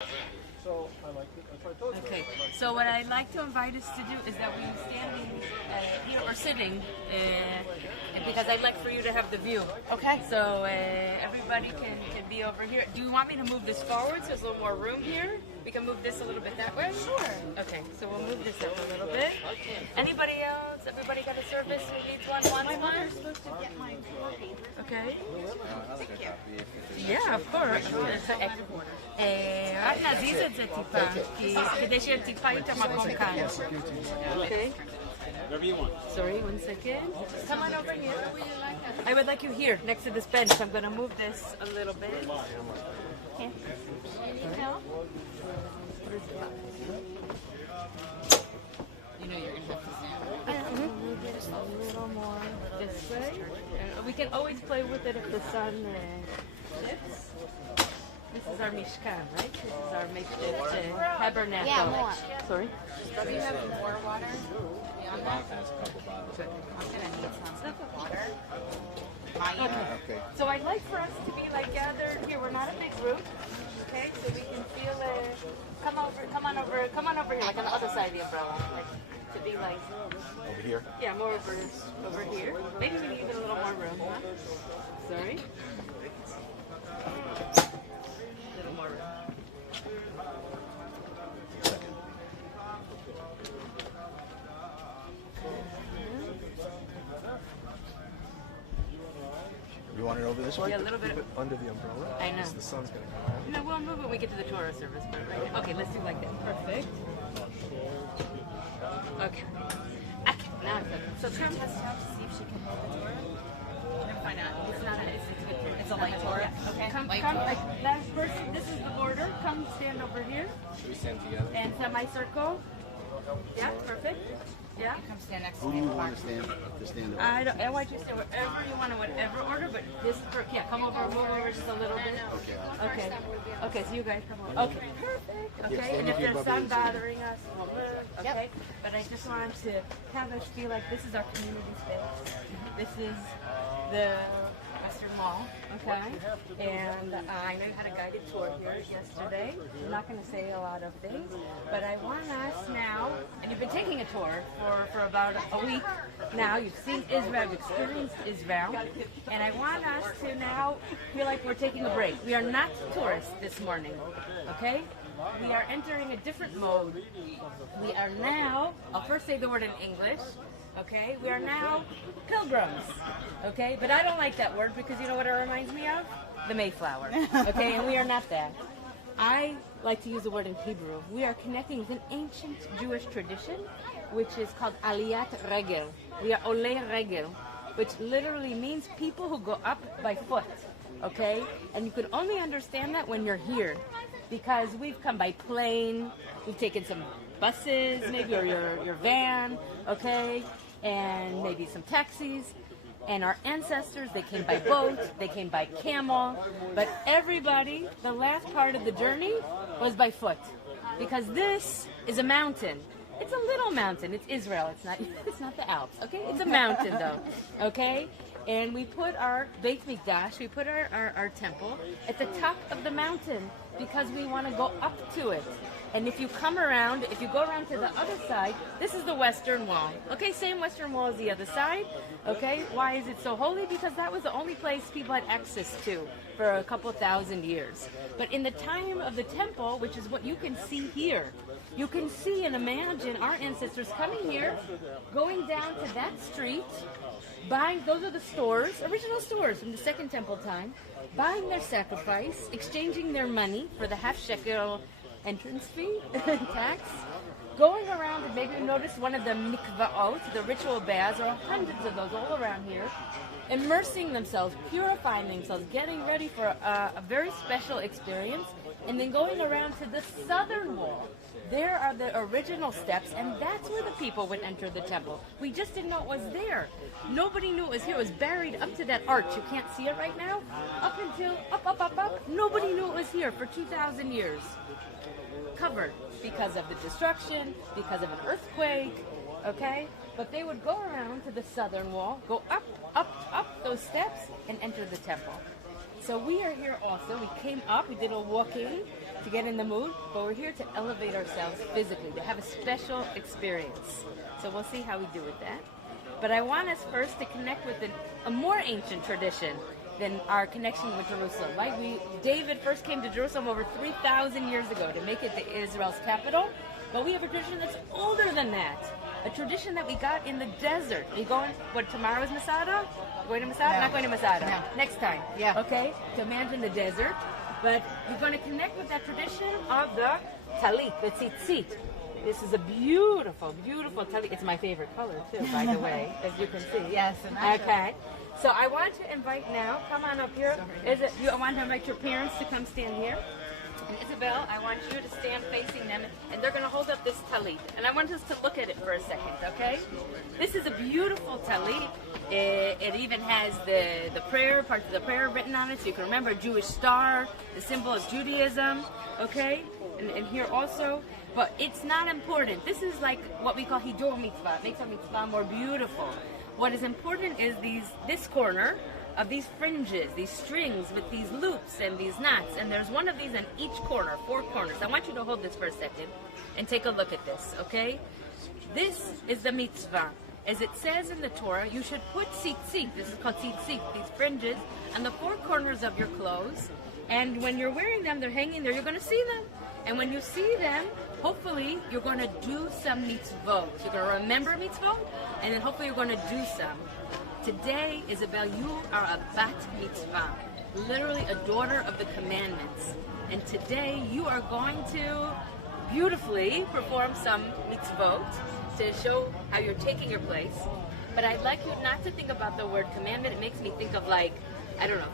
Okay, so what I'd like to invite us to do is that we standing here or sitting, because I'd like for you to have the view. Okay. So everybody can be over here. Do you want me to move this forward so there's a little more room here? We can move this a little bit that way? Sure. Okay, so we'll move this up a little bit. Anybody else? Everybody got a service who needs one? My mother's supposed to get my tour paper. Okay. Thank you. Yeah, of course. רק נזיז את זה טיפה, כדי שיהיה טיפה יותר מקום כאן. Okay. Sorry, 1 second. Come on over here. I would like you here, next to this bench. I'm going to move this a little bit. Okay. Help? You know you're going to have to stand. Move it a little more this way. We can always play with it if the sun shifts. This is our mishkan, right? This is our makeshift tabernacle. Yeah, more. Sorry? Do you have more water? Beyond that? I'm going to need some water. Okay. So I'd like for us to be like gathered here. We're not a big group, okay? So we can feel it. Come on over here, like on the other side of the umbrella, like to be like Over here? yeah, more over here. Maybe we need a little more room, huh? Sorry. A little more room. You want it over this way? Yeah, a little bit. Keep it under the umbrella. I know. Because the sun's going to come out. No, we'll move when we get to the Torah service, but right now. Okay, let's do like that. Perfect. Okay. Now so come. Test it out to see if she can hold the Torah. Never find out. It's not a. It's a good Torah. It's a light Torah? Yeah. Okay. Come, Light come. Torah. Like that person. This is the border. Come stand over here Should we stand together? and semicircle. Yeah, perfect. Yeah. Come stand next to Who do me. you want to stand over? I want you to stand wherever you want in whatever order, but this. Yeah, come over. Move over just a little bit. Okay. Okay. So you guys come over. Okay. Perfect. Okay. And if there's sun bothering us, we'll move. Okay. But I just wanted to have us feel like this is our community space. This is the Western Mall. Okay. And I know you had a guided tour here yesterday. I'm not going to say a lot of things, but I want us now, and you've been taking a tour for about a week now. You've seen Israel, you've experienced Israel, and I want us to now feel like we're taking a break. We are not tourists this morning, okay? We are entering a different mode. We are now, I'll first say the word in English, okay? We are now pilgrims, okay? But I don't like that word because you know what it reminds me of? The Mayflower, okay? And we are not that. I like to use the word in Hebrew. We are connecting with an ancient Jewish tradition, which is called Aliyat Regel. We are Olei Regel, which literally means people who go up by foot, okay? And you could only understand that when you're here, because we've come by plane, we've taken some buses, maybe, or your van, okay? And maybe some taxis. And our ancestors, they came by boat, they came by camel, but everybody, the last part of the journey was by foot. Because this is a mountain. It's a little mountain. It's Israel. It's not the Alps, okay? It's a mountain though, okay? And we put our Beit Mikdash, we put our temple at the top of the mountain because we want to go up to it. And if you come around, if you go around to the other side, this is the Western Wall. Okay, same Western Wall as the other side. Okay, why is it so holy? Because that was the only place people had access to for a couple thousand years. But in the time of the temple, which is what you can see here, you can see and imagine our ancestors coming here, going down to that street, buying, those are the stores, original stores from the Second Temple time, buying their sacrifice, exchanging their money for the half shekel entrance fee, tax, going around, and maybe you notice one of the mikvaot, the ritual baths, there are hundreds of those all around here, immersing themselves, purifying themselves, getting ready for a very special experience, and then going around to the southern wall. There are the original steps, and that's where the people would enter the temple. We just didn't know it was there. Nobody knew it was here. It was buried up to that arch. You can't see it right now. Up until, up. Nobody knew it was here for 2,000 years. Covered because of the destruction, because of an earthquake, okay? But they would go around to the southern wall, go up those steps, and enter the temple. So we are here also. We came up, we did a walking, to get in the mood, but we're here to elevate ourselves physically, to have a special experience. So we'll see how we do with that. But I want us first to connect with a more ancient tradition than our connection with Jerusalem. Like David first came to Jerusalem over 3,000 years ago to make it Israel's capital, but we have a tradition that's older than that. A tradition that we got in the desert. Are you going, tomorrow is Masada? Going to Masada? No. Not going to Masada. No. Next time. Yeah. Okay? To imagine the desert. But you're going to connect with that tradition of the talit, the tzitzit. This is a beautiful, beautiful talit. It's my favorite color, too, by the way, as you can see. Yes, and I Okay. So I want to invite now, come on up here. I want to invite your parents to come stand here. And Isabelle, I want you to stand facing them, and they're going to hold up this talit. And I want us to look at it for a second, okay? This is a beautiful talit. It even has the prayer, parts of the prayer written on it, so you can remember a Jewish star, the symbol of Judaism, okay? And here also. But it's not important. This is like what we call hidur mitzvah. It makes our mitzvah more beautiful. What is important is this corner of these fringes, these strings with these loops and these knots, and there's one of these in each corner, 4 corners. I want you to hold this for a second and take a look at this, okay? This is the mitzvah. As it says in the Torah, you should put tzitzit, this is called tzitzit, these fringes, on the 4 corners of your clothes, and when you're wearing them, they're hanging there, you're going to see them. And when you see them, hopefully you're going to do some mitzvot. You're going to remember mitzvot, and then hopefully you're going to do some. Today, Isabelle, you are a bat mitzvah, literally a daughter of the commandments. And today you are going to beautifully perform some mitzvot to show how you're taking your place. But I'd like you not to think about the word commandment. It makes me think of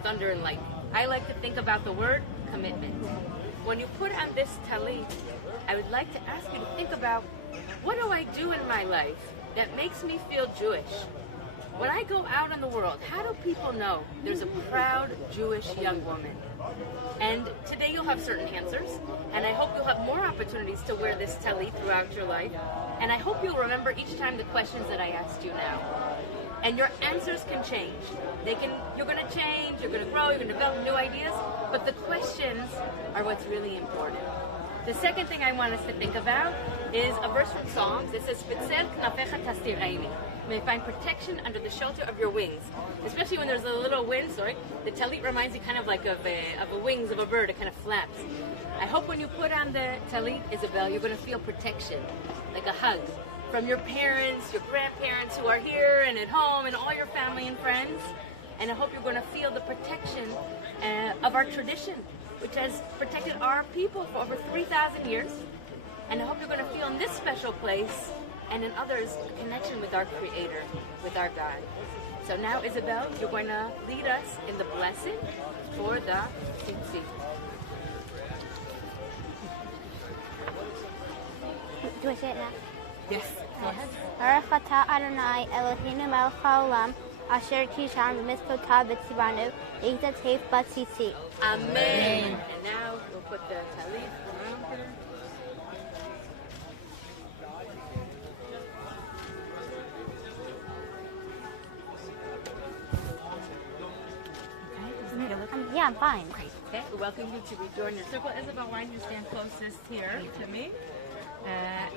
thunder and lightning. I like to think about the word commitment. When you put on this talit, I would like to ask you to think about, what do I do in my life that makes me feel Jewish? When I go out in the world, how do people know there's a proud Jewish young woman? And today you'll have certain answers, and I hope you'll have more opportunities to wear this talit throughout your life. And I hope you'll remember each time the questions that I asked you now. And your answers can change. You're going to change, you're going to grow, you're going to develop new ideas, but the questions are what's really important. The second thing I want us to think about is a verse from Psalms. It says, "Spitzel knafecha tastirayni." You may find protection under the shelter of your wings. Especially when there's a little wind, the talit reminds you kind of like of the wings of a bird. It kind of flaps. I hope when you put on the talit, Isabelle, you're going to feel protection, like a hug, from your parents, your grandparents who are here and at home, and all your family and friends. And I hope you're going to feel the protection of our tradition, which has protected our people for over 3,000 years. And I hope you're going to feel in this special place and in others a connection with our Creator, with our God. So now, Isabelle, you're going to lead us in the blessing for the tzitzit. Do I say it now? Yes, go ahead. Baruch atah Adonai Eloheinu melech haolam asher kishan b'mitzvotav v'tzivanu v'yitatef b'tzitzit. Amen. And now we'll put the talit around here. Yeah, I'm fine. Okay, we welcome you to rejoin your circle. Isabelle, why don't you stand closest here to me?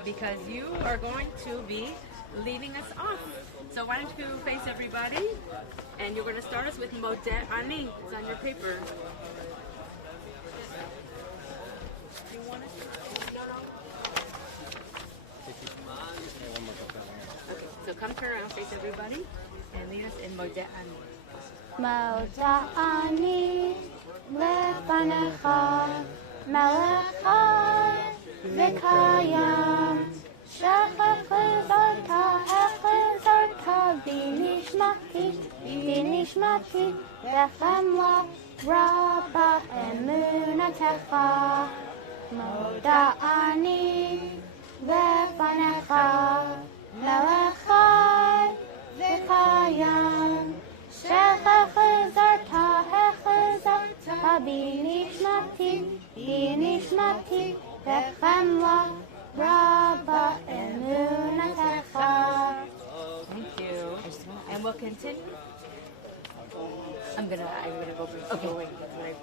Because you are going to be leading us off. So why don't you face everybody, and you're going to start us with Modeh Ani. It's on your paper. You want it? Okay, so come turn around, face everybody, and lead us in Modeh Ani. Moda'ani lefanecha melech chai v'kayam shechach lezarta binishmati v'chemla rabba emunatecha Moda'ani lefanecha melech chai v'kayam Shechach lezarta binishmati v'chemla rabba emunatecha. Thank you. And we'll continue. I'm gonna go. Okay. Wait, that's right.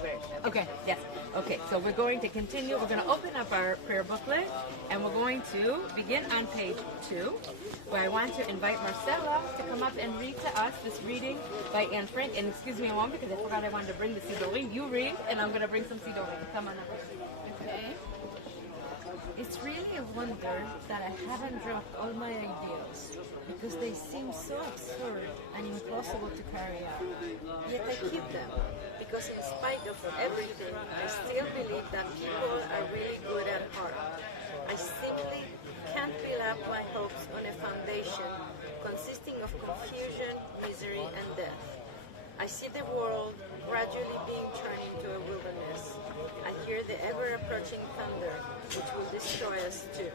Where? Okay, yes. Okay, so we're going to continue. We're going to open up our prayer booklet, and we're going to begin on page 2, where I want to invite Marcella to come up and read to us this reading by Anne Frank. And excuse me a moment, because I forgot I wanted to bring the Sidorim. You read, and I'm going to bring some Sidorim. Come on up. Okay. It's really a wonder that I haven't dropped all my ideas, because they seem so absurd and impossible to carry out. Yet I keep them, because in spite of everything, I still believe that people are really good at heart. I simply can't build up my hopes on a foundation consisting of confusion, misery, and death. I see the world gradually being turned into a wilderness. I hear the ever-approaching thunder, which will destroy us too.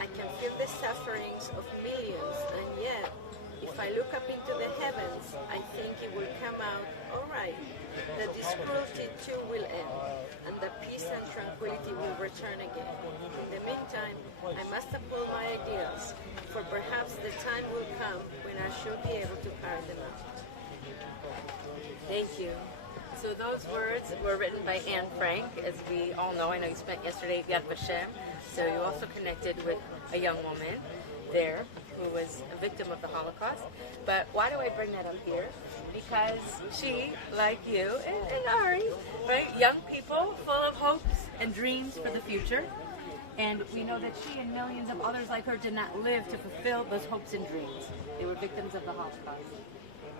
I can feel the sufferings of millions, and yet, if I look up into the heavens, I think it will come out all right, that this cruelty too will end, and that peace and tranquility will return again. In the meantime, I must uphold my ideals, for perhaps the time will come when I shall be able to carry them out. Thank you. So those words were written by Anne Frank, as we all know. I know you spent yesterday at Yad Vashem, so you also connected with a young woman there who was a victim of the Holocaust. But why do I bring that up here? Because she, like you, and Ari, right, young people full of hopes and dreams for the future. And we know that she and millions of others like her did not live to fulfill those hopes and dreams. They were victims of the Holocaust.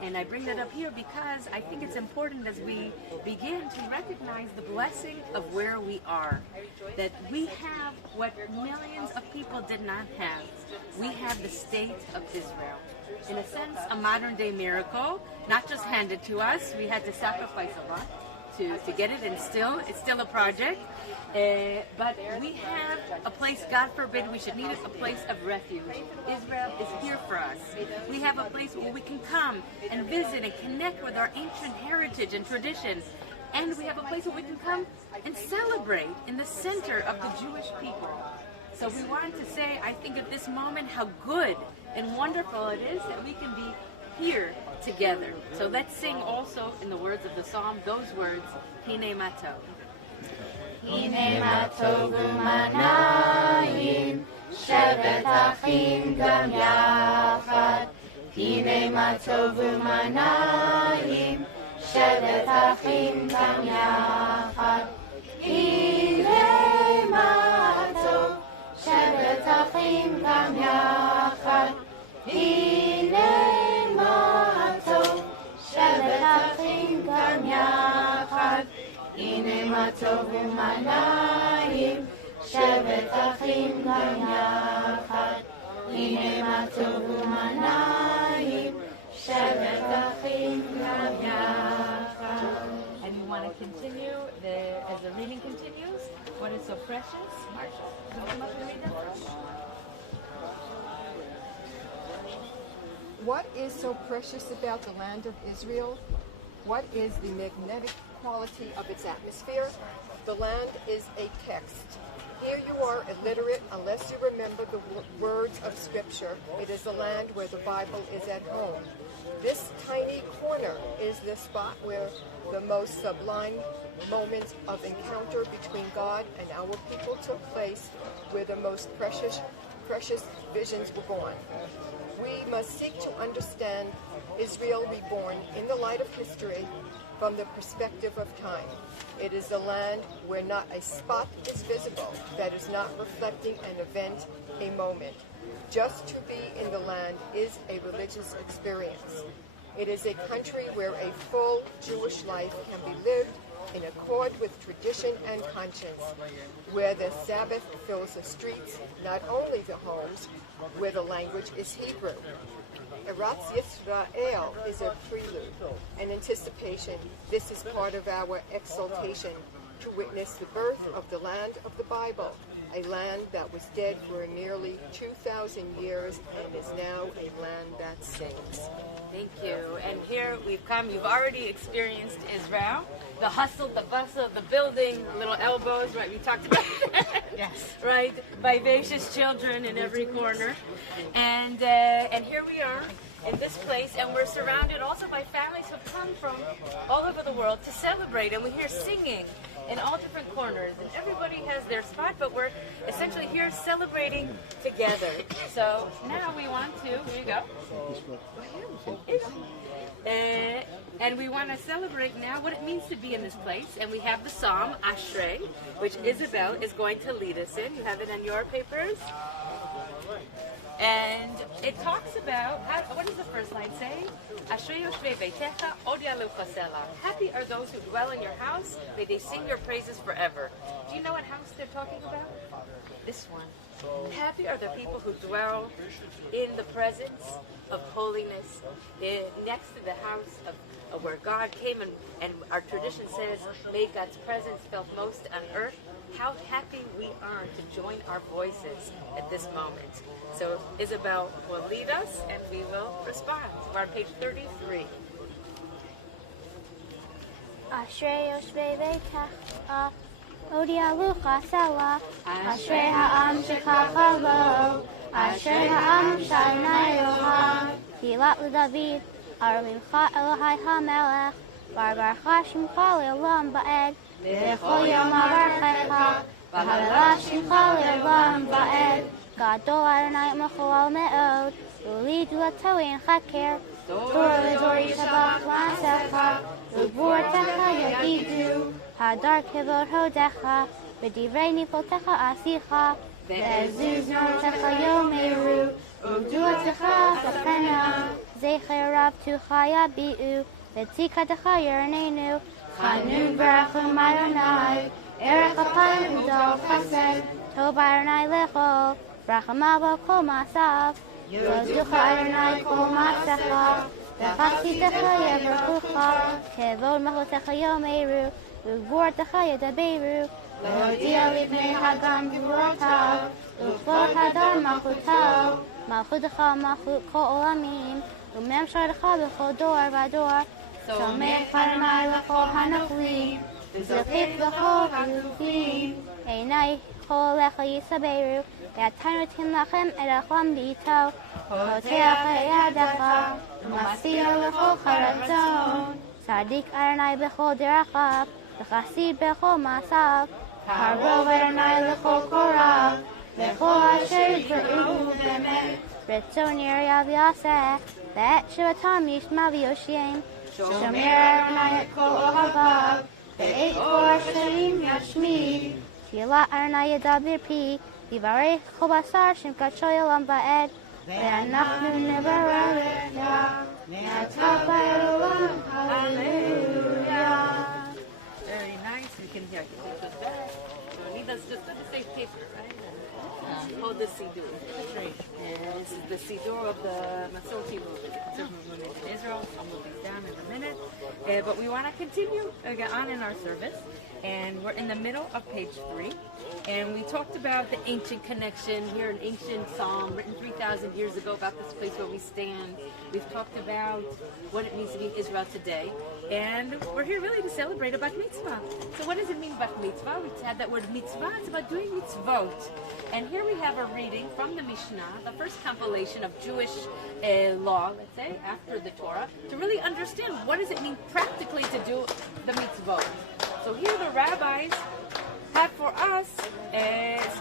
And I bring that up here because I think it's important as we begin to recognize the blessing of where we are. That we have what millions of people did not have. We have the state of Israel. In a sense, a modern day miracle, not just handed to us. We had to sacrifice a lot to get it, and it's still a project. But we have a place, God forbid we should need it, a place of refuge. Israel is here for us. We have a place where we can come and visit and connect with our ancient heritage and tradition. And we have a place where we can come and celebrate in the center of the Jewish people. So we want to say, I think at this moment, how good and wonderful it is that we can be here together. So let's sing also in the words of the psalm, those words, Hine Matov. הנה מה טוב ומה נעים, שבת אחים גם יחד. הנה מה טוב ומה נעים, שבת אחים גם יחד. הנה מה טוב, שבת אחים גם יחד. הנה מה טוב, שבת אחים גם יחד. הנה מה טוב ומה נעים, שבת אחים גם יחד. הנה מה טוב ומה נעים, שבת אחים גם יחד. And you want to continue, as the reading continues, what is so precious? Marsha, can you come up and read that for us? What is so precious about the land of Israel? What is the magnetic quality of its atmosphere? The land is a text. Here you are illiterate unless you remember the words of Scripture. It is the land where the Bible is at home. This tiny corner is the spot where the most sublime moments of encounter between God and our people took place, where the most precious visions were born. We must seek to understand Israel reborn in the light of history from the perspective of time. It is a land where not a spot is visible that is not reflecting an event, a moment. Just to be in the land is a religious experience. It is a country where a full Jewish life can be lived in accord with tradition and conscience, where the Sabbath fills the streets, not only the homes, where the language is Hebrew. Eretz Yisrael is a prelude, an anticipation. This is part of our exaltation to witness the birth of the land of the Bible, a land that was dead for nearly 2,000 years and is now a land that sings. Thank you. And here we've come, you've already experienced Israel, the hustle, the bustle, the building, little elbows, right? We talked about that. Yes. Right? Vivacious children in every corner. And here we are in this place, and we're surrounded also by families who've come from all over the world to celebrate, and we hear singing in all different corners, and everybody has their spot, but we're essentially here celebrating together. So now we want to, here you go. And we want to celebrate now what it means to be in this place. And we have the Psalm, Ashrei, which Isabelle is going to lead us in. You have it on your papers. And it talks about, what does the first line say? Ashrei yoshvei beitecha od yalu chasela. Happy are those who dwell in your house, may they sing your praises forever. Do you know what house they're talking about? This one. Happy are the people who dwell in the presence of holiness, next to the house of where God came, and our tradition says, made God's presence felt most on earth. How happy we are to join our voices at this moment. So Isabelle will lead us, and we will respond. We're on page 33. Ashrei yoshvei beitecha od yalu chasela. Ashrei ha'am shekachah lo. Ashrei ha'am sh'Adonai Elohai. Hilat l'David. Arumimcha Elohai ha'melech. Barbarcha shimcha le'olam ba'ed. V'chol yom avarchecha. V'halela shimcha le'olam ba'ed. Gadol Adonai mecholal me'od. Uli dulato ein chaker. Dor v'dor yishabach la'asecha. U'bortecha yagidu. Hadar kevod hodecha. V'divrei nifoltecha asicha. Ve'ezuz nortecha yomeru. U'duatecha safena. Zecher rav tucha yabi'u. V'tzikatecha yernenu. Chanun barachum Adonai. Erech apayim udal chesed. Tov Adonai lechol. Rachamav kol masav. Yoducha Adonai kol masecha. V'chatzitecha yeverchucha. Kevod machotecha yomeru. U'gvortecha yedaberu. V'hodia livnei hagam gvurotav. U'kvod hadar malchutav. Malchutecha malchut kol olamim. U'memshadecha b'chol dor v'ador. Somech Adonai lechol hanachlim. V'zokit b'chol ha'gufim. Einai chol lecha yisaberu. V'atanotim lachem erechlam b'ito. Hoteach yadecha. U'masir lechol charatzon. Tzadik Adonai b'chol derachav. V'chasid b'chol masav. Karov Adonai lechol korav. V'chol asher yizra'u b'emet. Ritzon yirav yaseh. Ve'et shivatam yishma v'yoshiem. Shomer Adonai et kol ohavav. Ve'et kol asherim yashmid. Tila Adonai yadabir pi. Yivarech kol basar shimkat shoyalam ba'ed. Ve'anachnu nevarecha. Ve'ata ba'olam. Hallelujah. Very nice. We can hear you. So Anita's just going to say paper, right? Hold the Siddur. That's right. And this is the Siddur of the Masorti movement, the conservative movement in Israel. I'll move these down in a minute. But we want to continue on in our service. And we're in the middle of page 3. And we talked about the ancient connection here, an ancient psalm written 3,000 years ago about this place where we stand. We've talked about what it means to be in Israel today. And we're here really to celebrate about mitzvah. So what does it mean about mitzvah? We had that word mitzvah. It's about doing mitzvot. And here we have a reading from the Mishnah, the first compilation of Jewish law, let's say, after the Torah, to really understand what does it mean practically to do the mitzvot. So here the rabbis have for us,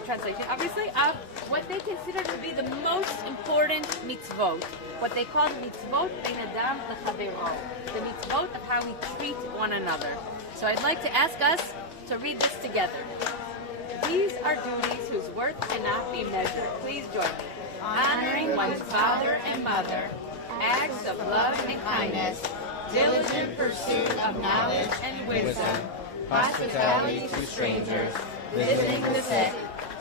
translation, obviously, of what they consider to be the most important mitzvot. What they call mitzvot ben adam lechavero. The mitzvot of how we treat one another. So I'd like to ask us to read this together. These are duties whose worth cannot be measured. Please join me. Honoring one's father and mother. Acts of love and kindness. Diligent pursuit of knowledge and wisdom. Hospitality to strangers, visiting the sick,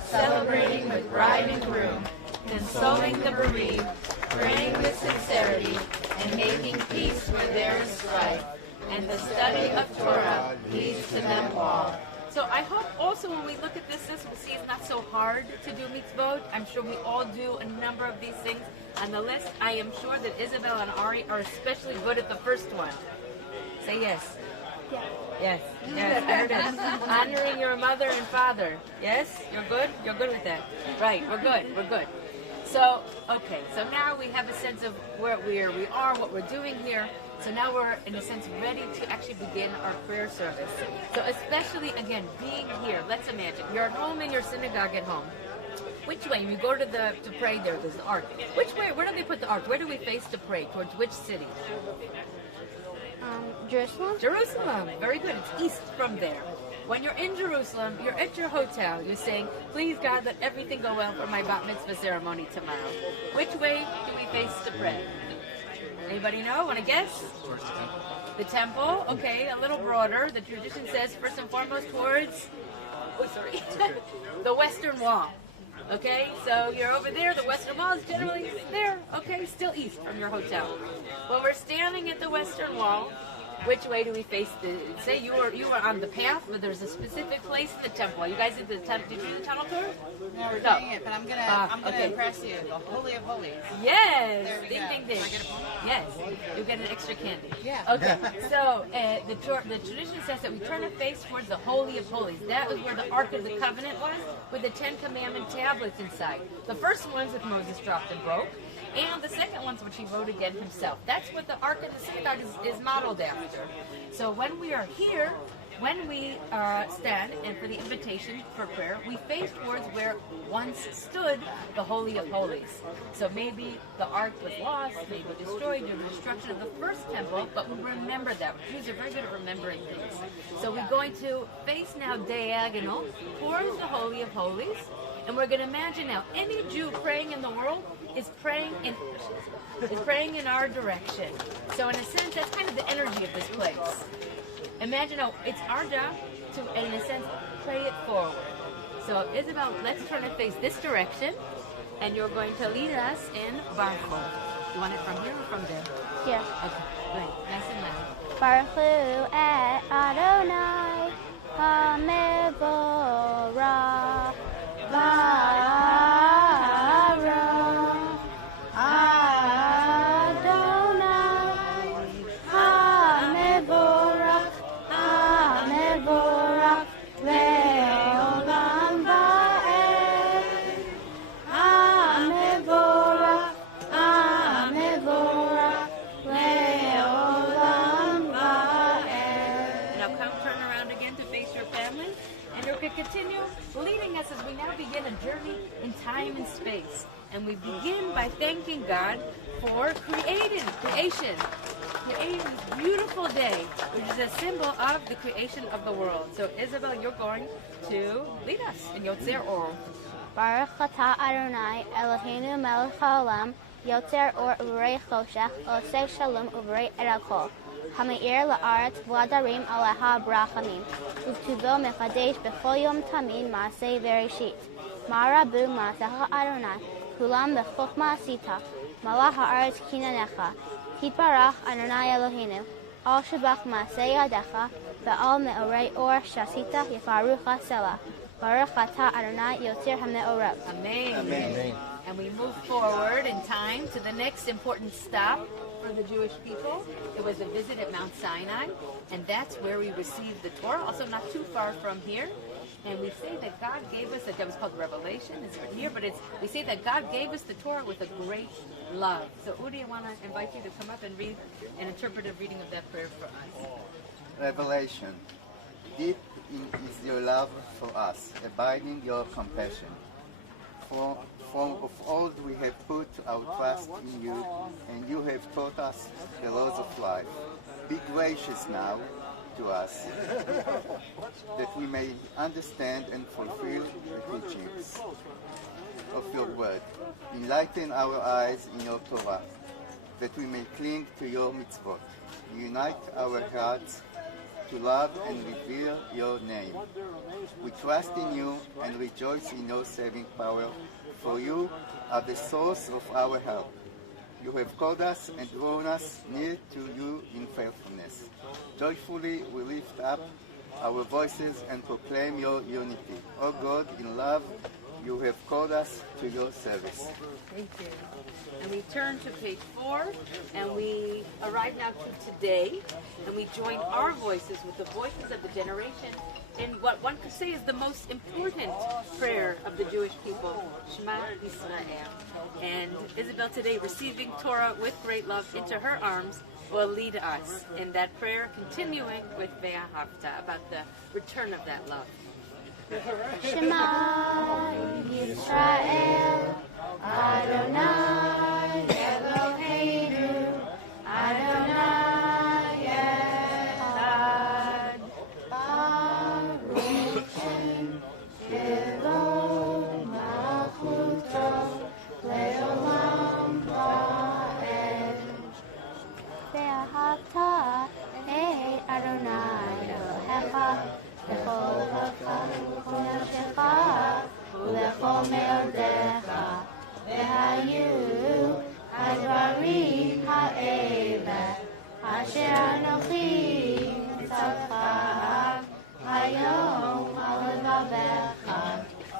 celebrating with bride and groom, consoling the bereaved, praying with sincerity, and making peace where there is strife. And the study of Torah leads to them all. So I hope also when we look at this, we'll see it's not so hard to do mitzvot. I'm sure we all do a number of these things on the list. I am sure that Isabelle and Ari are especially good at the first one. Say yes. Yeah. Yes, yes, I heard it. Honoring your mother and father. Yes, you're good? You're good with that. Right, we're good. So, okay, so now we have a sense of where we are, what we're doing here. So now we're, in a sense, ready to actually begin our prayer service. So especially, again, being here, let's imagine, you're at home in your synagogue at home. Which way? You go to pray there's the ark. Which way? Where do they put the ark? Where do we face to pray? Towards which city? Jerusalem? Jerusalem. Very good. It's east from there. When you're in Jerusalem, you're at your hotel. You're saying, please God, let everything go well for my bat mitzvah ceremony tomorrow. Which way do we face to pray? Anybody know? Want to guess? Towards the temple. The temple. Okay, a little broader. The tradition says, first and foremost, towards the western wall. Okay, so you're over there. The western wall is generally there. Okay, still east from your hotel. When we're standing at the western wall, which way do we face? Say you were on the path, but there's a specific place in the temple. You guys did the temple? Did you do the tunnel tour? No, we're doing it, but I'm gonna okay. impress you. The Holy of Holies. Yes. There we Ding, go. ding, ding. Do I get a point? Yes. You get an extra candy. Yeah. Okay. So the tradition says that we turn our face towards the Holy of Holies. That was where the Ark of the Covenant was, with the 10 Commandment tablets inside. The first ones that Moses dropped and broke, and the second ones which he wrote again himself. That's what the Ark of the Synagogue is modeled after. So when we are here, when we stand and for the invitation for prayer, we face towards where once stood the Holy of Holies. So maybe the Ark was lost, maybe destroyed during the destruction of the first temple, but we remember that. Jews are very good at remembering things. So we're going to face now diagonal towards the Holy of Holies, and we're going to imagine now any Jew praying in the world is praying in our direction. So in a sense, that's kind of the energy of this place. Imagine how it's our job to, in a sense, pray it forward. So Isabelle, let's turn and face this direction, and you're going to lead us in Baruch. You want it from here or from there? Here. Okay, great. Nice and loud. Baruch Hu et Adonai HaMevorach Baruch continue leading us as we now begin a journey in time and space. And we begin by thanking God for creating this beautiful day, which is a symbol of the creation of the world. So Isabelle, you're going to lead us in Yotzer Or. Baruch atah Adonai Eloheinu melech haolam Yotzer Or u'vorei choshech oseh shalom u'vorei et hakol Ha'me'ir la'aretz v'adarim aleha brachamim U'ktuvo mechadesh b'chol yom tamid ma'aseh bereshit Ma'arabu ma'asecha Adonai Kulam b'chokhmah asita Malach ha'aretz kinanecha Yitbarach Adonai Eloheinu Al shabach ma'aseh yadecha Ve'al me'orei or shasita yifarucha selah Baruch atah Adonai Yotzer HaMe'orot. Amen. Amen. And we move forward in time to the next important stop for the Jewish people. It was a visit at Mount Sinai, and that's where we received the Torah, also not too far from here. And we say that God gave us, that was called Revelation, it's written here, but we say that God gave us the Torah with a great love. So Udi, I want to invite you to come up and read an interpretive reading of that prayer for us. Revelation. Deep is your love for us, abiding your compassion. From of old we have put our trust in you, and you have taught us the laws of life. Be gracious now to us, that we may understand and fulfill the teachings of your word. Enlighten our eyes in your Torah, that we may cling to your mitzvot. Unite our hearts to love and revere your name. We trust in you and rejoice in your saving power, for you are the source of our help. You have called us and drawn us near to you in faithfulness. Joyfully we lift up our voices and proclaim your unity. O God, in love, you have called us to your service. Thank you. And we turn to page 4, and we arrive now to today, and we join our voices with the voices of the generation in what one could say is the most important prayer of the Jewish people, Shema Yisrael. And Isabelle today, receiving Torah with great love into her arms, will lead us in that prayer, continuing with Ve'ahavta, about the return of that love. Shema Yisrael, Adonai Eloheinu, Adonai Echad, Baruch Shem Elon Malchuto Leolam Va'ed. Ve'ahavta et Adonai Elohecha B'chol levavecha ובכל נפשך ובכל מאודיך והיו הדברים האלה אשר אנוכי מצווך היום על לבביך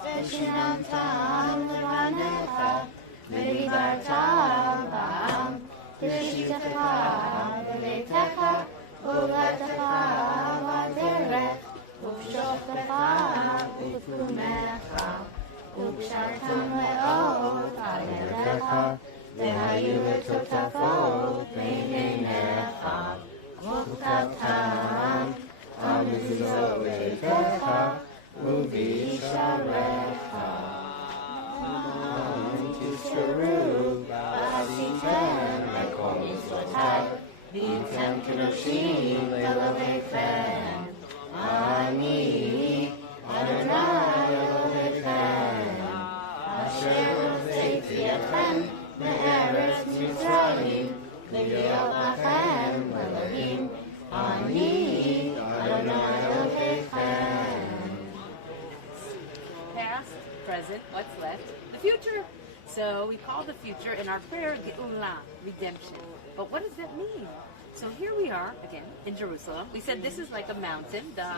ושיננתם לבניך ודיברת בם בראשיתך בביתך ובלכתך בדרך ובשוכבך ובקומך וקשרתם מאוד על ידיך והיו לטוטפות בין עיניך וכתבתם על מזוזות ביתך ובשעריך תזכרו ועשיתם לכל מצוותיי והייתם קדושים לאלוהיכם אני אדוני אלוהיכם אשר הוצאתי אתכם מארץ מצרים להיות לכם אלוהים אני אדוני אלוהיכם. Past, present, what's left, the future. So we call the future in our prayer Geula, redemption. But what does that mean? So here we are again in Jerusalem. We said this is like a mountain, the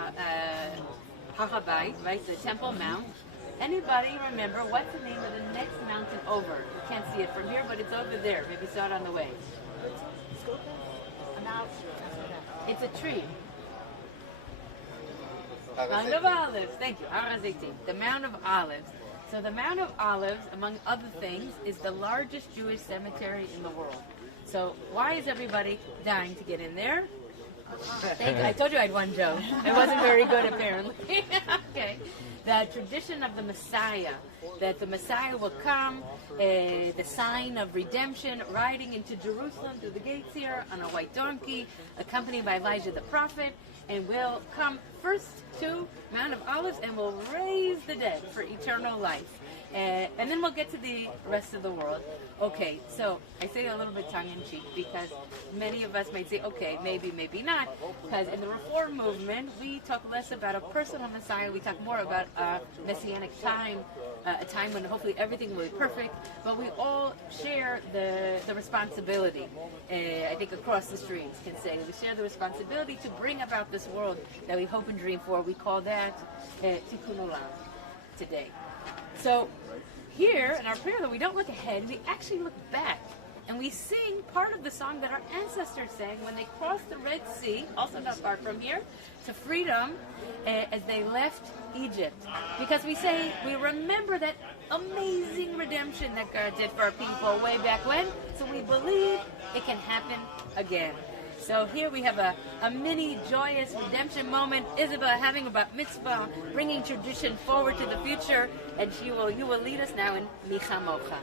Hachabayit, right? The Temple Mount. Anybody remember what's the name of the next mountain over? You can't see it from here, but it's over there. Maybe you saw it on the way. It's a tree. Mount of Olives. Thank you. Har HaZeitim, the Mount of Olives. So the Mount of Olives, among other things, is the largest Jewish cemetery in the world. So why is everybody dying to get in there? I told you I had one joke. I wasn't very good apparently. Okay. The tradition of the Messiah, that the Messiah will come, the sign of redemption, riding into Jerusalem through the gates here on a white donkey, accompanied by Elijah the prophet, and will come first to Mount of Olives and will raise the dead for eternal life. And then we'll get to the rest of the world. Okay, so I say a little bit tongue-in-cheek because many of us might say, okay, maybe, maybe not. Because in the Reform movement, we talk less about a personal Messiah. We talk more about a messianic time, a time when hopefully everything will be perfect. But we all share the responsibility. I think across the streets can say we share the responsibility to bring about this world that we hope and dream for. We call that Tikkun Olam today. So here in our prayer, though, we don't look ahead, we actually look back. And we sing part of the song that our ancestors sang when they crossed the Red Sea, also not far from here, to freedom as they left Egypt. Because we say, we remember that amazing redemption that God did for our people way back when, so we believe it can happen again. So here we have a mini joyous redemption moment. Isabelle having about Mitzvah, bringing tradition forward to the future, and you will lead us now in Michamocha.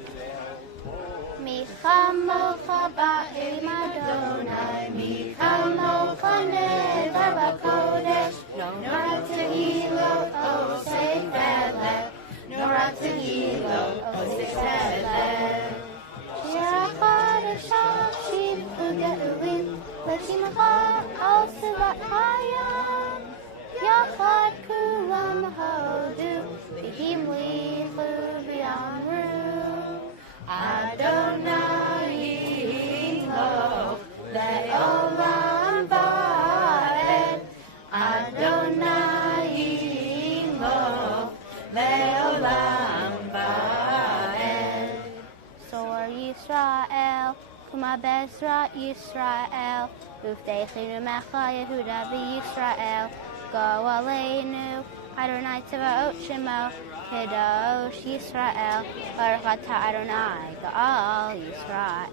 Michamocha ba'im Adonai, Michamocha never b'kodesh, nor tehilot osei velech, nor tehilot osei velech. Shir HaChadesh Shiv U'Ge'ulim, L'Shimcha al Sivat Hayam, Yachad Kulam Hodu, V'Himlichu V'Yamru, Adonai Yimloch Le'olam Va'ed, Adonai olam va'ed. Sor Yisrael, Kuma Bezra Yisrael, Uvdeichinu Mecha Yehuda v'Yisrael, Go Aleinu, Adonai Tzevaot Shemo, Kedosh Yisrael, Baruch Atah Adonai, Ga'al Yisrael.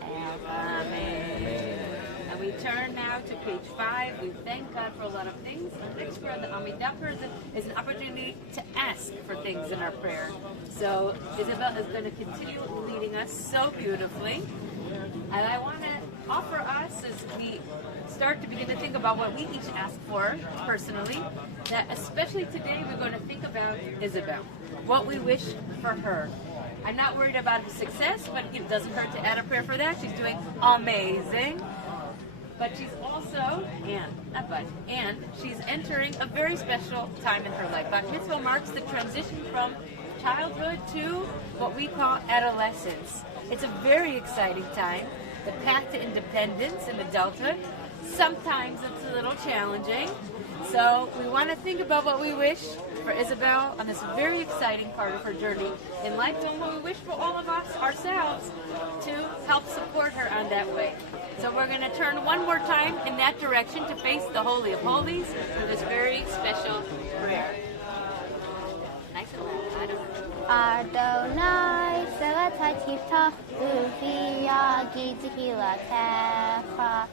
Amen. And we turn now to page 5. We thank God for a lot of things. And next prayer, the Amidah prayer is an opportunity to ask for things in our prayer. So Isabelle is going to continue leading us so beautifully. And I want to offer us, as we start to begin to think about what we each ask for personally, that especially today we're going to think about Isabelle, what we wish for her. I'm not worried about her success, but it doesn't hurt to add a prayer for that. She's doing amazing. But she's also, and she's entering a very special time in her life. Bat Mitzvah marks the transition from childhood to what we call adolescence. It's a very exciting time. The path to independence and adulthood. Sometimes it's a little challenging. So we want to think about what we wish for Isabelle on this very exciting part of her journey in life, and what we wish for all of us ourselves to help support her on that way. So we're going to turn one more time in that direction to face the Holy of Holies for this very special prayer. Nice and loud. Adonai, Selatai Tiftach, Uvi Yagi Tehilatecha.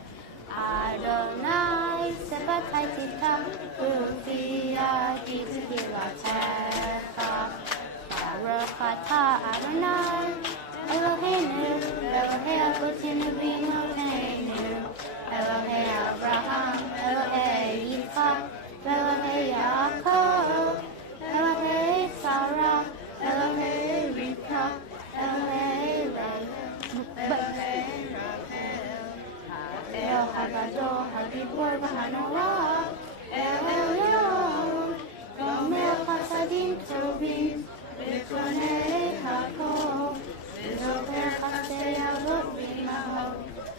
Adonai, Selatai Tiftach, Uvi Yagi Tehilatecha. Baruch Atah Adonai, Eloheinu, Elohei Avotinu V'Imoteinu, Elohei Abraham, Elohei Yitzchak, Elohei Yaakov, Elohei Sarah, Elohei Rivka, Elohei Elohei Rachel, El Hagadol, Hagibor V'Hanora, El Elyon, Gomer Chasadim Tovim, V'Konei Hakol, V'Zocher Chasei Avot V'Imahot,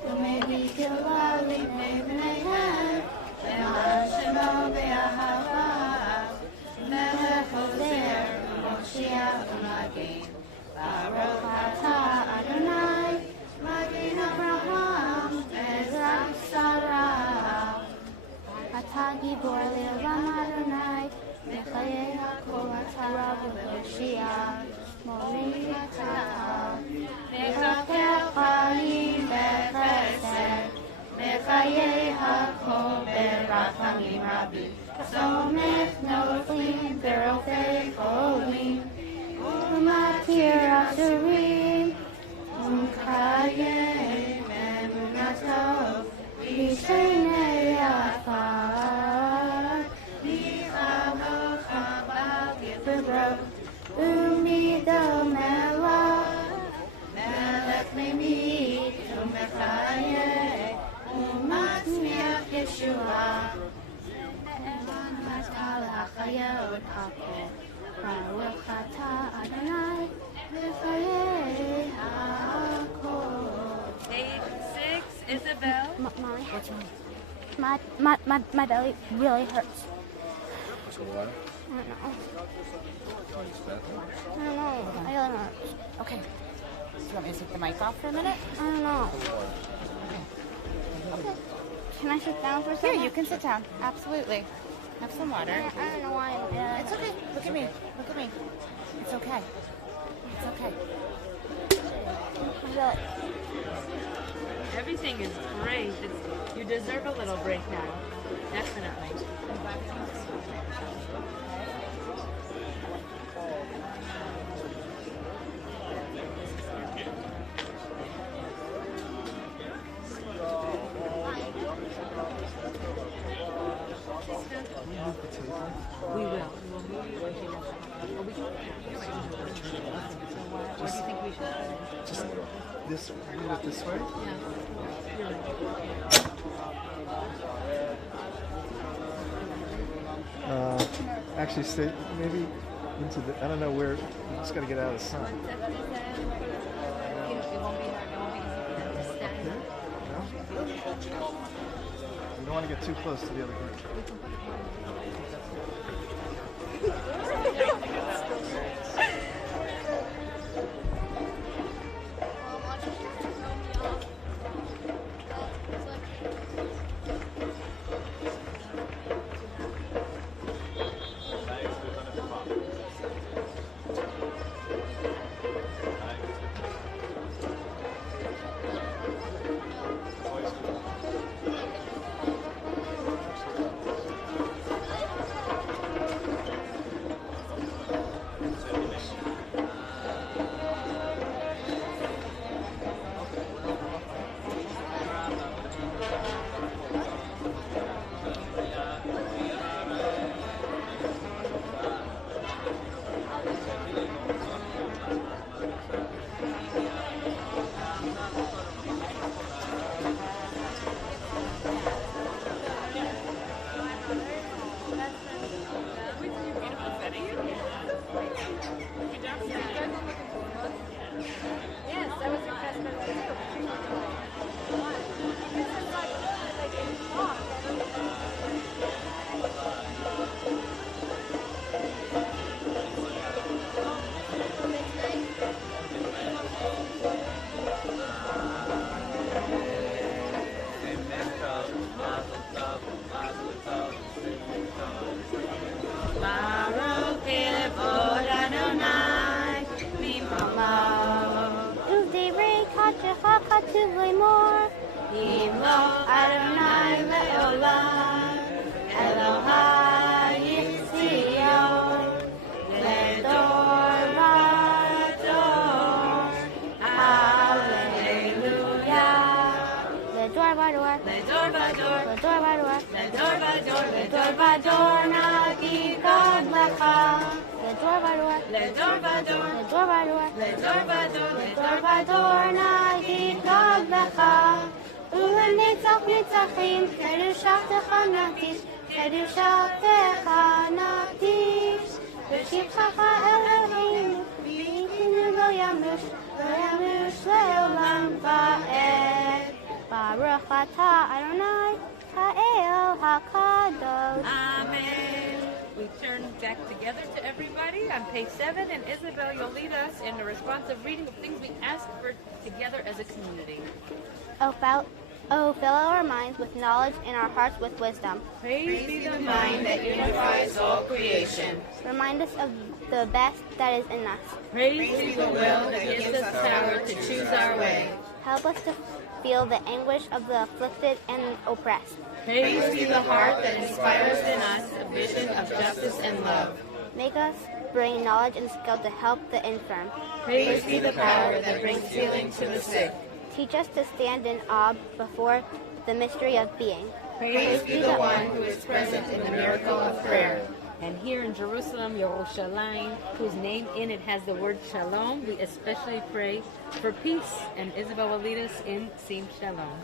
U'Mevi Gilva L'Ibnei B'neihem, Ve'al Shemo Ve'ahava, Melech Hozer, Moshiach U'Magin, Baruch Atah Adonai, Magin Abraham, Ezra Sarah. Atah Gibor Le'olam Adonai, Mechayei HaKol Atah Rav Moshiach, Mori Atah, Mechapel Chaim Bechesed, Mechayei HaKol Berachamim Rabim. Somech Noflim Berofei Cholim, Umatir Asurim, Umchayei Emunatov, Vishenei Afar, Michavocha Bal Yifrov, Umido Melach, Melech Lemit, Umechayei, Umatzmiach Yeshua. Hayot Hakol, Baruch Atah Adonai, V'chayei Hakol. Page 6, Isabelle. Mommy, my belly really hurts. Let's go to water. I don't know. Bathroom. I don't know. My belly hurts. Okay. Do you want me to take the mic off for a minute? I don't know. Okay. Can I sit down for a Here, second? you can sit down. Absolutely. Have some water. I don't know why I'm It's okay. Look at me. Look at me. It's okay. It's okay. My belly. Everything is great. You deserve a little break now. Definitely. We will. We will move you into your or we can. Where do you think we should? Just this, move it this way. Yeah. You're right. Actually, stay maybe into the. I don't know where. You just got to get out of the sun. It won't be hard. It won't be easy for them to stand. No? You don't want to get too close to the other group. Yes, I was impressed by that too. This is like in talk. Baruch Kevod Adonai, Mimalo. Uvdivrei kachecha katuv lemor. Yimlo Adonai le'olam, Elohai Yitzion, Ledor vador, Hallelujah. Ledor vador. Ledor vador, Ledor vador. Ledor vador, Ledor vador, Nagid God lecha. Ledor vador. Ledor vador, Ledor vador. Ledor vador, Ledor vador, Nagid God lecha. ולנצח נצחים, קדושתך נקדיש, קדושתך נקדיש. בשבחך אלוהינו, ביתנו לא ימוש לעולם ועד. ברוך אתה אדוני, האל הקדוש. Amen. We turn back together to everybody on page 7, and Isabelle, you'll lead us in the responsive reading of things we asked for together as a community. Oh, fill our minds with knowledge and our hearts with wisdom. Praise be the Mind that unifies all creation. Remind us of the best that is in us. Praise be the will that gives us power to choose our way. Help us to feel the anguish of the afflicted and oppressed. Praise be the heart that inspires in us a vision of justice and love. Make us bring knowledge and skill to help the infirm. Praise be the power that brings healing to the sick. Teach us to stand in awe before the mystery of being. Praise be the one who is present in the miracle of prayer. And here in Jerusalem, Yerushalayim, whose name in it has the word shalom, we especially pray for peace. And Isabelle will lead us in Sim Shalom.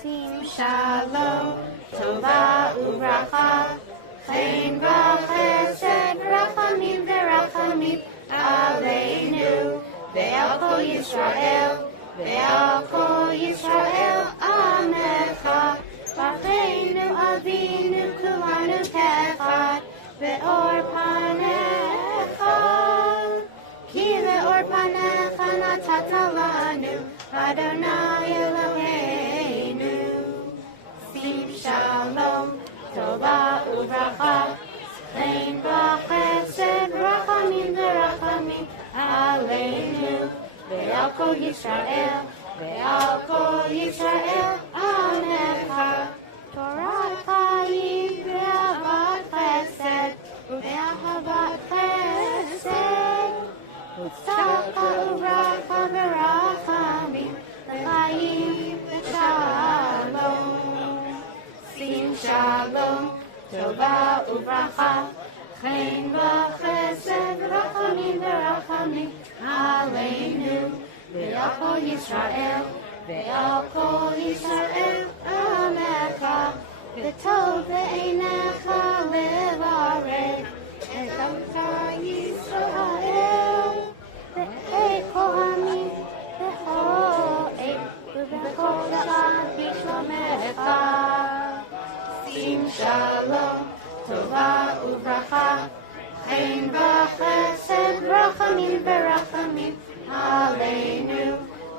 Sim Shalom, Tova Uvracha, Chen v'chesed, Rachamim v'rachamim, Aleinu, ve'al kol Yisrael, ve'al kol Yisrael, Amecha, Bacheinu Avinu Kulanu Techad, ve'or panecha, ki ve'or panecha natata lanu, Adonai Eloheinu. Sim Shalom, Tova Uvracha, Chen v'chesed, Rachamim v'rachamim, Aleinu, ve'al kol Yisrael, ve'al kol Yisrael, Amecha. Torah chayim ve'avat chesed, ve'ahavat chesed, u'tzedaka uvracha v'rachamim, l'chayim v'shalom. Sim Shalom, Tova uvracha, Chen v'chesed, Rachamim v'rachamim, Aleinu, ve'al kol Yisrael, ve'al kol Yisrael, Amecha, v'tov ve'einecha levarech, et amcha Yisrael, ve'ei kohanim, ve'ho'ei, u'v'chol sham b'shlomecha. Sim Shalom, Tova uvracha, Chen v'chesed, Rachamim v'rachamim, Aleinu,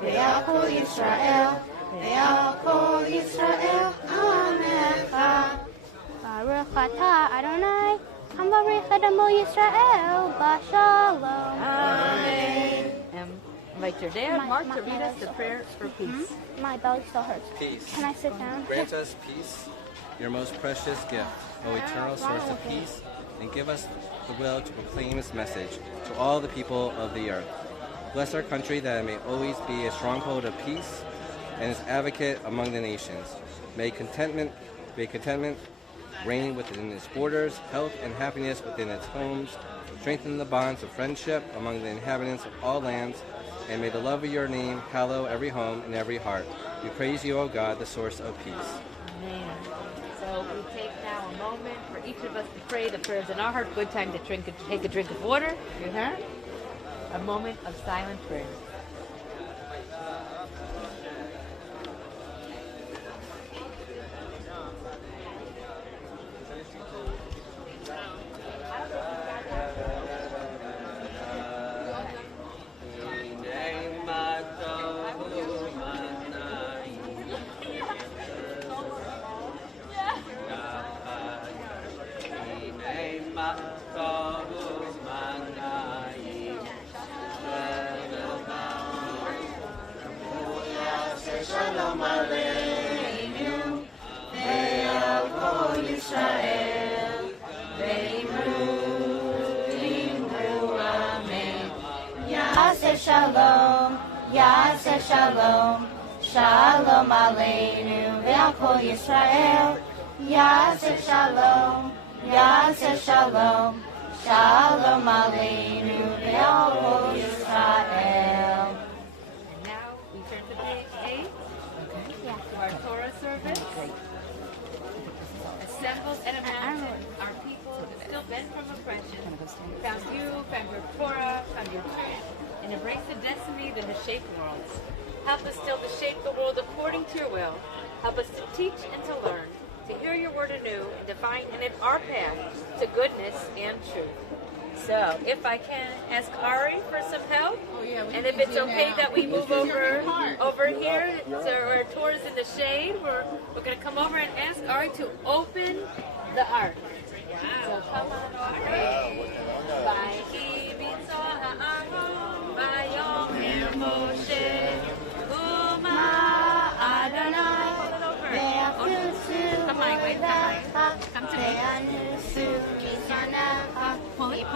ve'al kol Yisrael, ve'al kol Yisrael, Amecha. Baruch atah Adonai, Hambarich Adamo Yisrael, Bashalom. Amen. Invite your dad, Mark, to read us belly the prayer for peace. My belly still hurts. Peace. Can I sit down? Grant us peace, your most precious gift, O eternal source of peace, and give us the will to proclaim its message to all the people of the earth. Bless our country that it may always be a stronghold of peace and its advocate among the nations. May contentment reign within its borders, health and happiness within its homes, strengthen the bonds of friendship among the inhabitants of all lands, and may the love of your name hallow every home and every heart. We praise you, O God, the source of peace. Amen. So we take now a moment for for each of us to pray the prayers in our heart. Good time to take a drink of water. You hear? A moment of silent prayer. Shalom, Yaseh Shalom, Shalom Aleinu ve'al Yisrael. Yaseh Shalom, Yaseh Shalom, Shalom Aleinu ve'al Yisrael. And now we turn to page 8 to our Torah service. Assembled at a mountain, our people who still bent from oppression, found you, found your Torah, found your truth, and embrace the destiny that has shaped worlds. Help us still to shape the world according to your will. Help us to teach and to learn, to hear your word anew, and to find in it our path to goodness and truth. So, if I can ask Ari for some help, and if it's okay that we move over here, so our Torah is in the shade, we're going to come over and ask Ari to open the ark. So come on, Ari. Come on, wait, come to me. Pull it,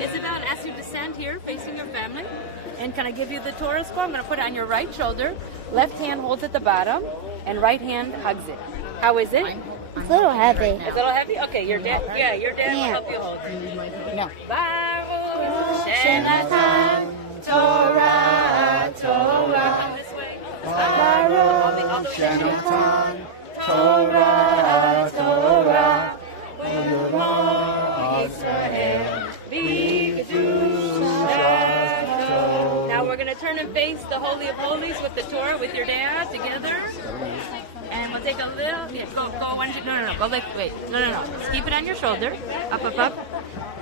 Isabelle, ask you to stand here facing your family. And can I give you the Torah scroll? I'm going to put it on your right shoulder. Left hand holds at the bottom, and right hand hugs it. How is it? It's a little heavy. It's a little heavy? Okay, your dad will help you hold it. No. Baruch Shenatan Torah, Torah. Come this way. Baruch Shenatan Torah, Torah. Israel, now we're going to turn and face the Holy of Holies with the Torah with your dad together. And we'll take a little, no. Just keep it on your shoulder. Up.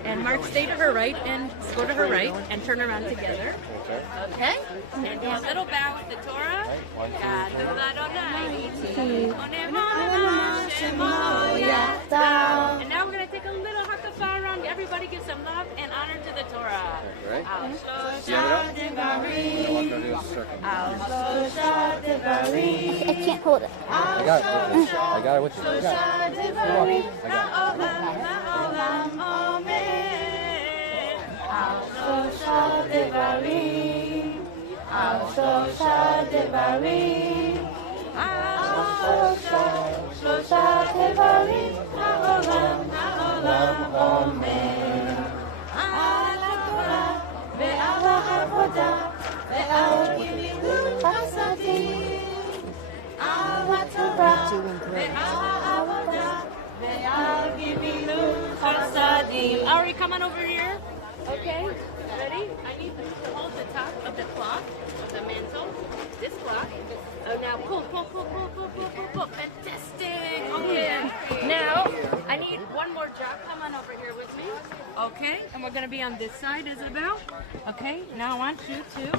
And Mark, stay to her right and go to her right and turn around together. Okay? And do a little bow with the Torah. And now we're going to take a little hakafah around. Everybody give some love and honor to the Torah. I can't hold it. I got it with you. I got Ari, come on over here. Okay, ready? I need to hold the top of the cloth, of the mantle. This cloth. Oh, now pull. Fantastic. Okay. Now, I need one more job. Come on over here with me. Okay, and we're going to be on this side, Isabelle. Okay, now I want you to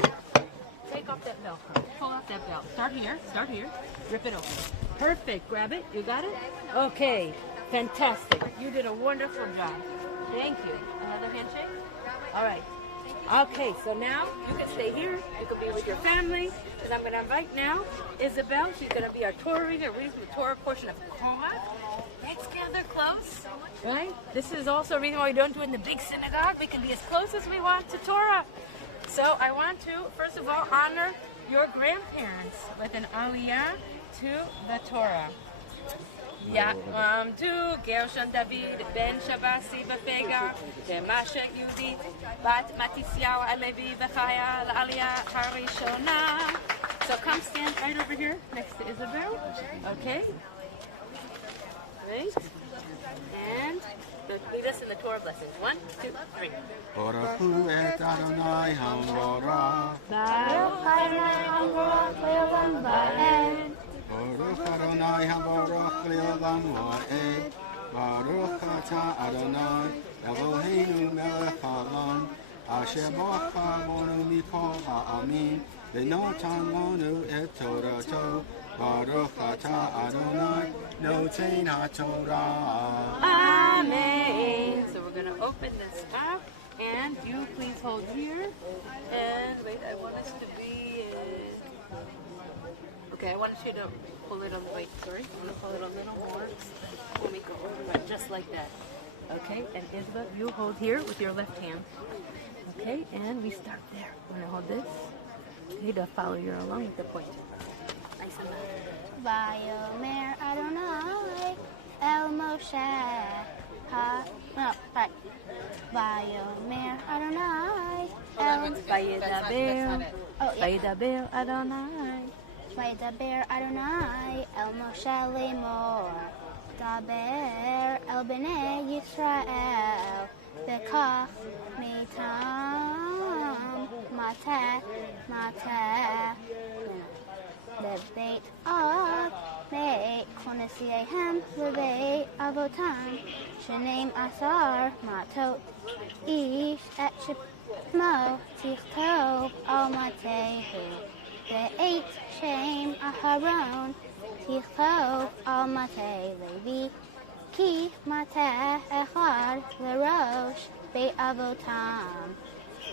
take off that belt. Pull off that belt. Start here. Rip it open. Perfect. Grab it. You got it? Okay. Fantastic. You did a wonderful job. Thank you. Another handshake? All right. Okay, so now you can stay here. You can be with your family. And I'm going to invite now Isabelle. She's going to be our Torah reader, reading from the Torah portion of Korah. Let's gather close. Right? This is also a reason why we don't do it in the big synagogue. We can be as close as we want to Torah. So I want to, first of all, honor your grandparents with an aliyah to the Torah. יעמדו גרשון דוד בן שבסי בפגע ומשק יהודית בת מתיסיהו הלוי וחיה לעלייה הראשונה. So come stand right over here next to Isabelle. Okay. Right. And lead us in the Torah blessings. 1, 2, 3. Baruch hu et Adonai hamborach. Baruch Adonai hamborach le'olam va'ed. Baruch Adonai hamborach le'olam va'ed. Baruch atah Adonai Eloheinu melech haolam. Asher bacha bonu mikol ha'amin. V'notan lanu et torato. Baruch atah Adonai noten ha'torah. Amen. So we're going to open this up, and you please hold here. And wait, I want us to be. Okay, I want you to pull it on. Wait, sorry. I'm going to pull it a little more. We'll make it over just like that. Okay, and Isabel, you hold here with your left hand. Okay, and we start there. I'm going to hold this. Okay, to follow you along with the point. Nice and loud. Vayomer Adonai El Moshe Vayomer Adonai El Vayedaber Adonai. Vayedaber Adonai El Moshe Lemor Daber El Bnei Yisrael Bekach Mitam Mateh לבית אב, בית כנסייהם ובית אבותם, 12 מטות, איש את שמו תכתוב על מטהו, ואת שם אהרון תכתוב על מטה לוי, כי מטה אחד לראש בית אבותם,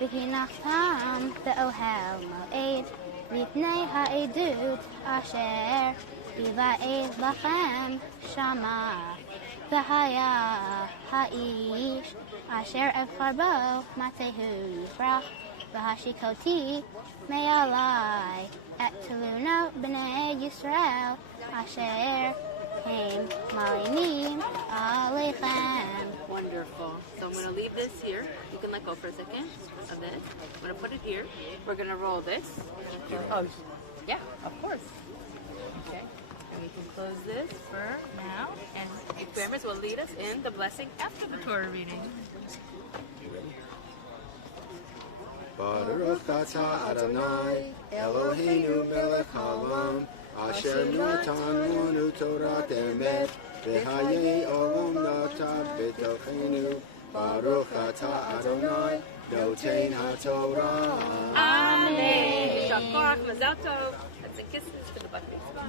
והנחתם באוהל מועד, לפני העדות אשר יבעט לכם שמה, והיה האיש אשר אבחר בו מטהו יפרח, והשיקותי מעלי את תלונות בני ישראל אשר הם מלינים עליכם. Wonderful. So I'm going to leave this here. You can let go for a second of this. I'm going to put it here. We're going to roll this. Oh, yeah, of course. Okay. And we can close this for now. And experiments will lead us in the blessing after the Torah reading. Baruch atah Adonai Eloheinu melech haolam. Asher natan lanu Torah emet. V'hayei olam natav b'tochenu. Baruch atah Adonai noten ha'torah. Amen. Shakar, Mazal Tov. Let's sing kisses to the Bat Mitzvah.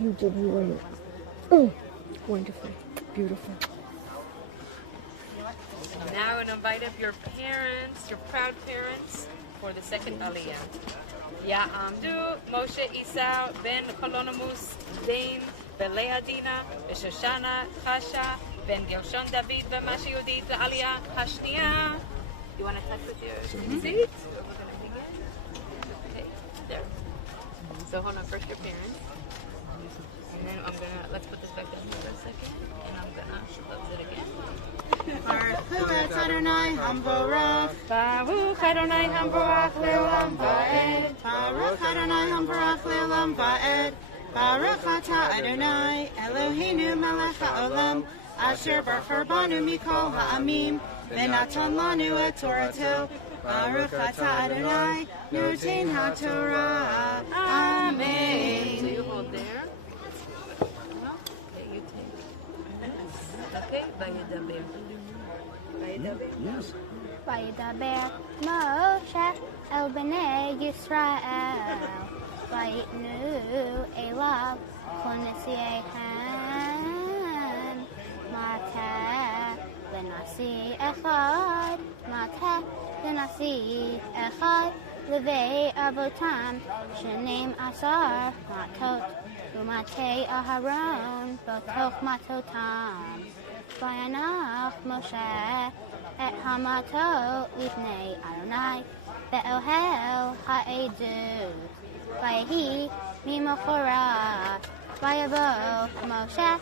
You did wonderful. Wonderful. Beautiful. Now I'm going to invite up your parents, your proud parents, for the second Aliyah. Ya'amdu Moshe Esau ben Kolonomus Dain Beleadina Shoshana Chasha ben Gershon David B'Masha Yehudit Aliyah Hashniya. You want to touch with your seat? We're going to begin. Okay, there. So hold on, first your parents. And then I'm going to, let's put this back down here for a second. And I'm going to close it again. Baruch Adonai Hamborach. Baruch Adonai Hamborach Le'olam Va'ed. Baruch Adonai Hamborach Le'olam Va'ed. Baruch atah Adonai Eloheinu melech haolam. Asher bachar banu mikol ha'amim. V'natan lanu et torato. Baruch atah Adonai noten ha'torah. Amen. So you hold there. Okay, you take. Okay, Vayedaber. Yes. וידבר משה אל בני ישראל, ויתנו אליו כל נשיאיהם, מטה לנשיא אחד, מטה לנשיא אחד, לבית אבותם 12 מטות, ומטה אהרון בתוך מטותם. וינח משה את המטות לפני אדוני באוהל העדות, ויהי ממחרת. ויבוא משה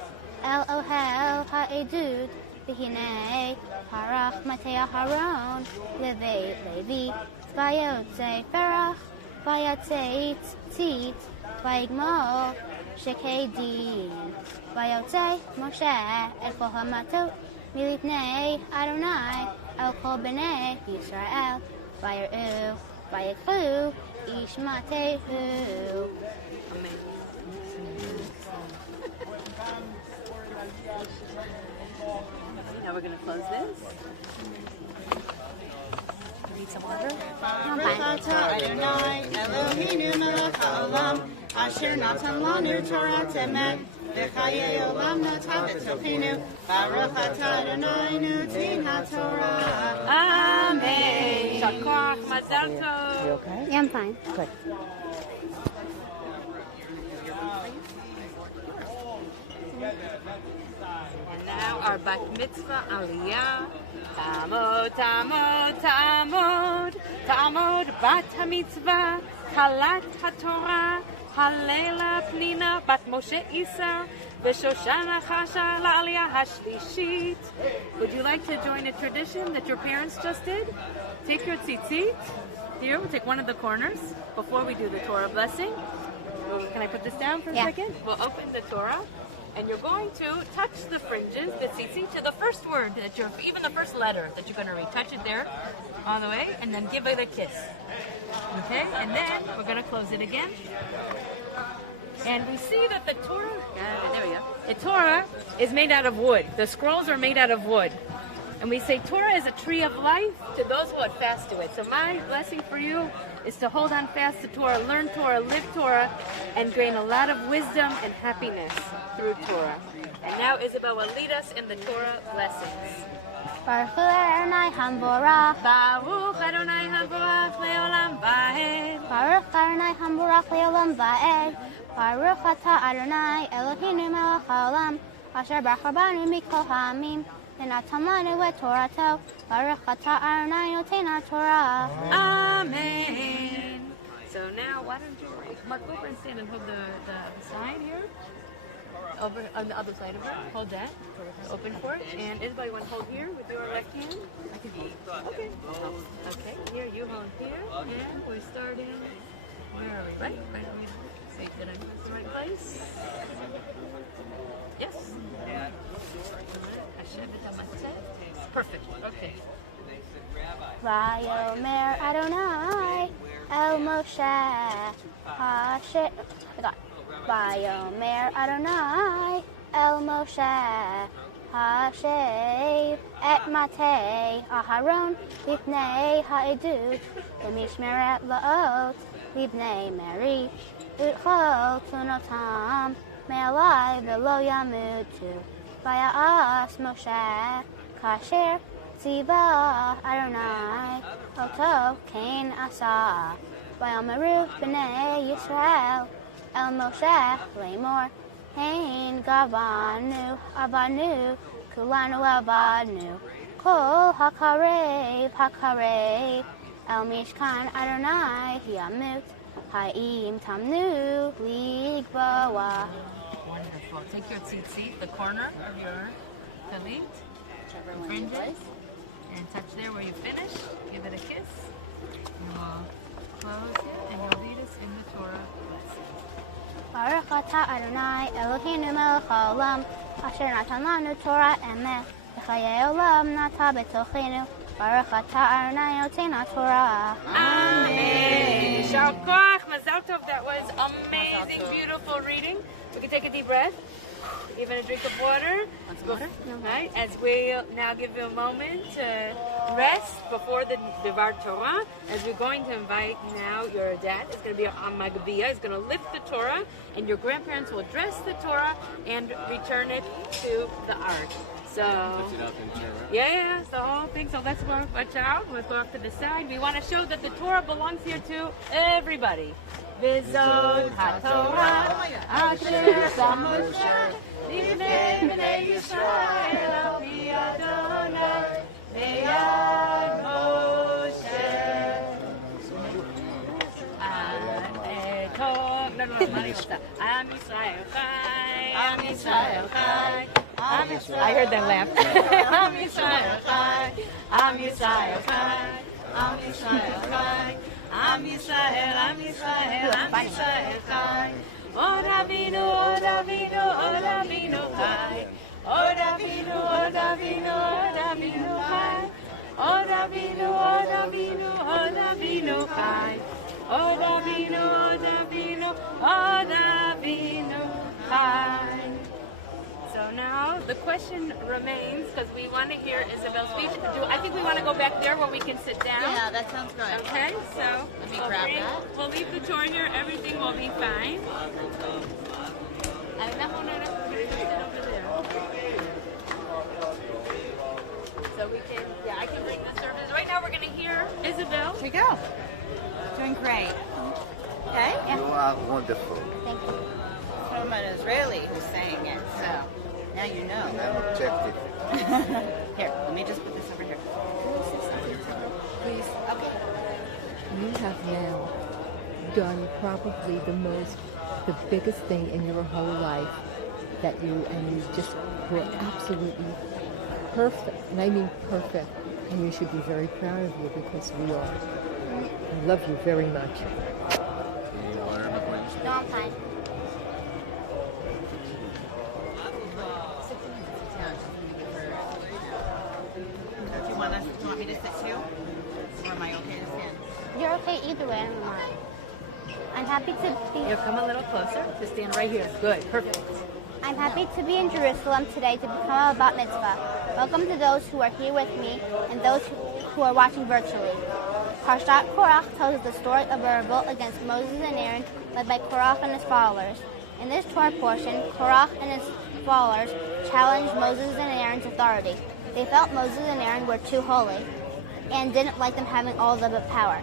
אל אוהל העדות, והנה פרח מטה אהרון לבית לוי, ויוצא פרח, ויצא ציץ, ויגמור שקדים. ויוצא משה אל כל המטות מלפני אדוני אל כל בני ישראל, ויראו ויקחו איש מטהו. Now we're going to close this. Need some water? Adonai Eloheinu melech haolam asher natan lanu Torah emet v'chayei olam natan b'tochenu baruch atah Adonai noten haTorah. Amen. Shakach, Mazal Tov. You okay? Yeah, I'm fine. Good. And now our bat mitzvah aliyah. Tamod, tamod, tamod, tamod bat hamitzvah, halat haTorah, halela pnina bat Moshe Isa, v'shoshana chasha la'aliyah hashlishit. Would you like to join a tradition that your parents just did? Take your tzitzit. Here, we'll take one of the corners before we do the Torah blessing. Can I put this down for a second? We'll open the Torah. And you're going to touch the fringes, the tzitzit, to the first word that you're, even the first letter that you're going to read. Touch it there, all the way, and then give it a kiss. Okay? And then we're going to close it again. And we see that the Torah, there we go. The Torah is made out of wood. The scrolls are made out of wood. And we say Torah is a tree of life to those who hold fast to it. So my blessing for you is to hold on fast to Torah, learn Torah, live Torah, and gain a lot of wisdom and happiness through Torah. And now Isabelle will lead us in the Torah blessings. Baruch Adonai Hamborach. Baruch Adonai Hamborach leolam vaed. Baruch Adonai Hamborach leolam vaed. Baruch atah Adonai Eloheinu melech haolam asher barach banu mikol ha'amim. ונתן לנו את תורתו, ברוך אתה אדוני נותן התורה. Amen. So now, why don't you mark over and stand and hold the sign here? Over on the other side of it. Hold that. Open for it. And Isabelle, you want to hold here with your left hand? I can hold. Okay. Okay. Here, you hold here. And we're starting. Where are we? Right? Right. Say that I'm in the right place. Yes. Perfect. Okay. ויאמר אדוני אל משה אשר ויאמר אדוני אל משה השב את מטה אהרון לפני העדות ומשמרת לאות לבני מרי וכל תלונותם מעלי ולא ימותו. ויעש משה כאשר ציווה אדוני אותו כן עשה. ויאמרו בני ישראל אל משה לאמור הן גבנו עבדנו כולנו עבדנו כל הקרב אל משכן אדוני ימות האם תמנו לגבוה. Wonderful. Take your tzitzit, the corner of your talit, the fringes, and touch there where you finish. Give it a kiss. And we'll close it, and you'll lead us in the Torah blessing. Baruch atah Adonai Eloheinu melech haolam asher natan lanu Torah emet v'chayei olam natan b'tochenu Baruch atah Adonai noten haTorah. Amen. Shakach, Mazal Tov. That was amazing, beautiful reading. We can take a deep breath. Even a drink of water. Right? As we now give you a moment to rest before the Devar Torah, as we're going to invite now your dad. It's going to be on Magbiya. He's going to lift the Torah, and your grandparents will dress the Torah and return it to the ark. So, yeah, the whole thing. So let's go, watch out. Let's go off to the side. We want to show that the Torah belongs here to everybody. V'zot haTorah asher sam Moshe lifnei bnei Yisrael al pi Adonai beyad Moshe. No. Am Yisrael Chai, Am Yisrael Chai, Am Yisrael. I heard them laugh. Am Yisrael Chai, Am Yisrael Chai, Am Yisrael Chai, Am Yisrael, Am Yisrael, Am Yisrael Chai. Od Avinu, Od Avinu, Od Avinu Chai. Od Avinu, Od Avinu, Od Avinu Chai. Od Avinu, Od Avinu, Od Avinu Chai. Od Avinu, Od Avinu, Od Avinu Chai. So now the question remains, because we want to hear Isabelle's speech. I think we want to go back there where we can sit down. Yeah, that sounds good. Okay, so Let me grab that. we'll leave the tour here. Everything will be fine. And that one, we're going to sit over there. So we can, I can bring the service. Right now we're going to hear Isabelle. Here you go. Doing great. Okay? You are wonderful. Thank you. From an Israeli who's saying it, so now you know. And I'm objective. Here, let me just put this over here. Please. Okay. You have now done probably the biggest thing in your whole life and you just were absolutely perfect, and I mean perfect, and we should be very proud of you because we are. I love you very much. No, I'm fine. Do you want me to sit too? Or am I okay to stand? You're okay either way, I don't mind. I'm happy to be. Here, come a little closer. Just stand right here. Good, perfect. I'm happy to be in Jerusalem today to become a bat mitzvah. Welcome to those who are here with me and those who are watching virtually. Parshat Korach tells the story of a revolt against Moses and Aaron led by Korach and his followers. In this Torah portion, Korach and his followers challenged Moses and Aaron's authority. They felt Moses and Aaron were too holy and didn't like them having all the power.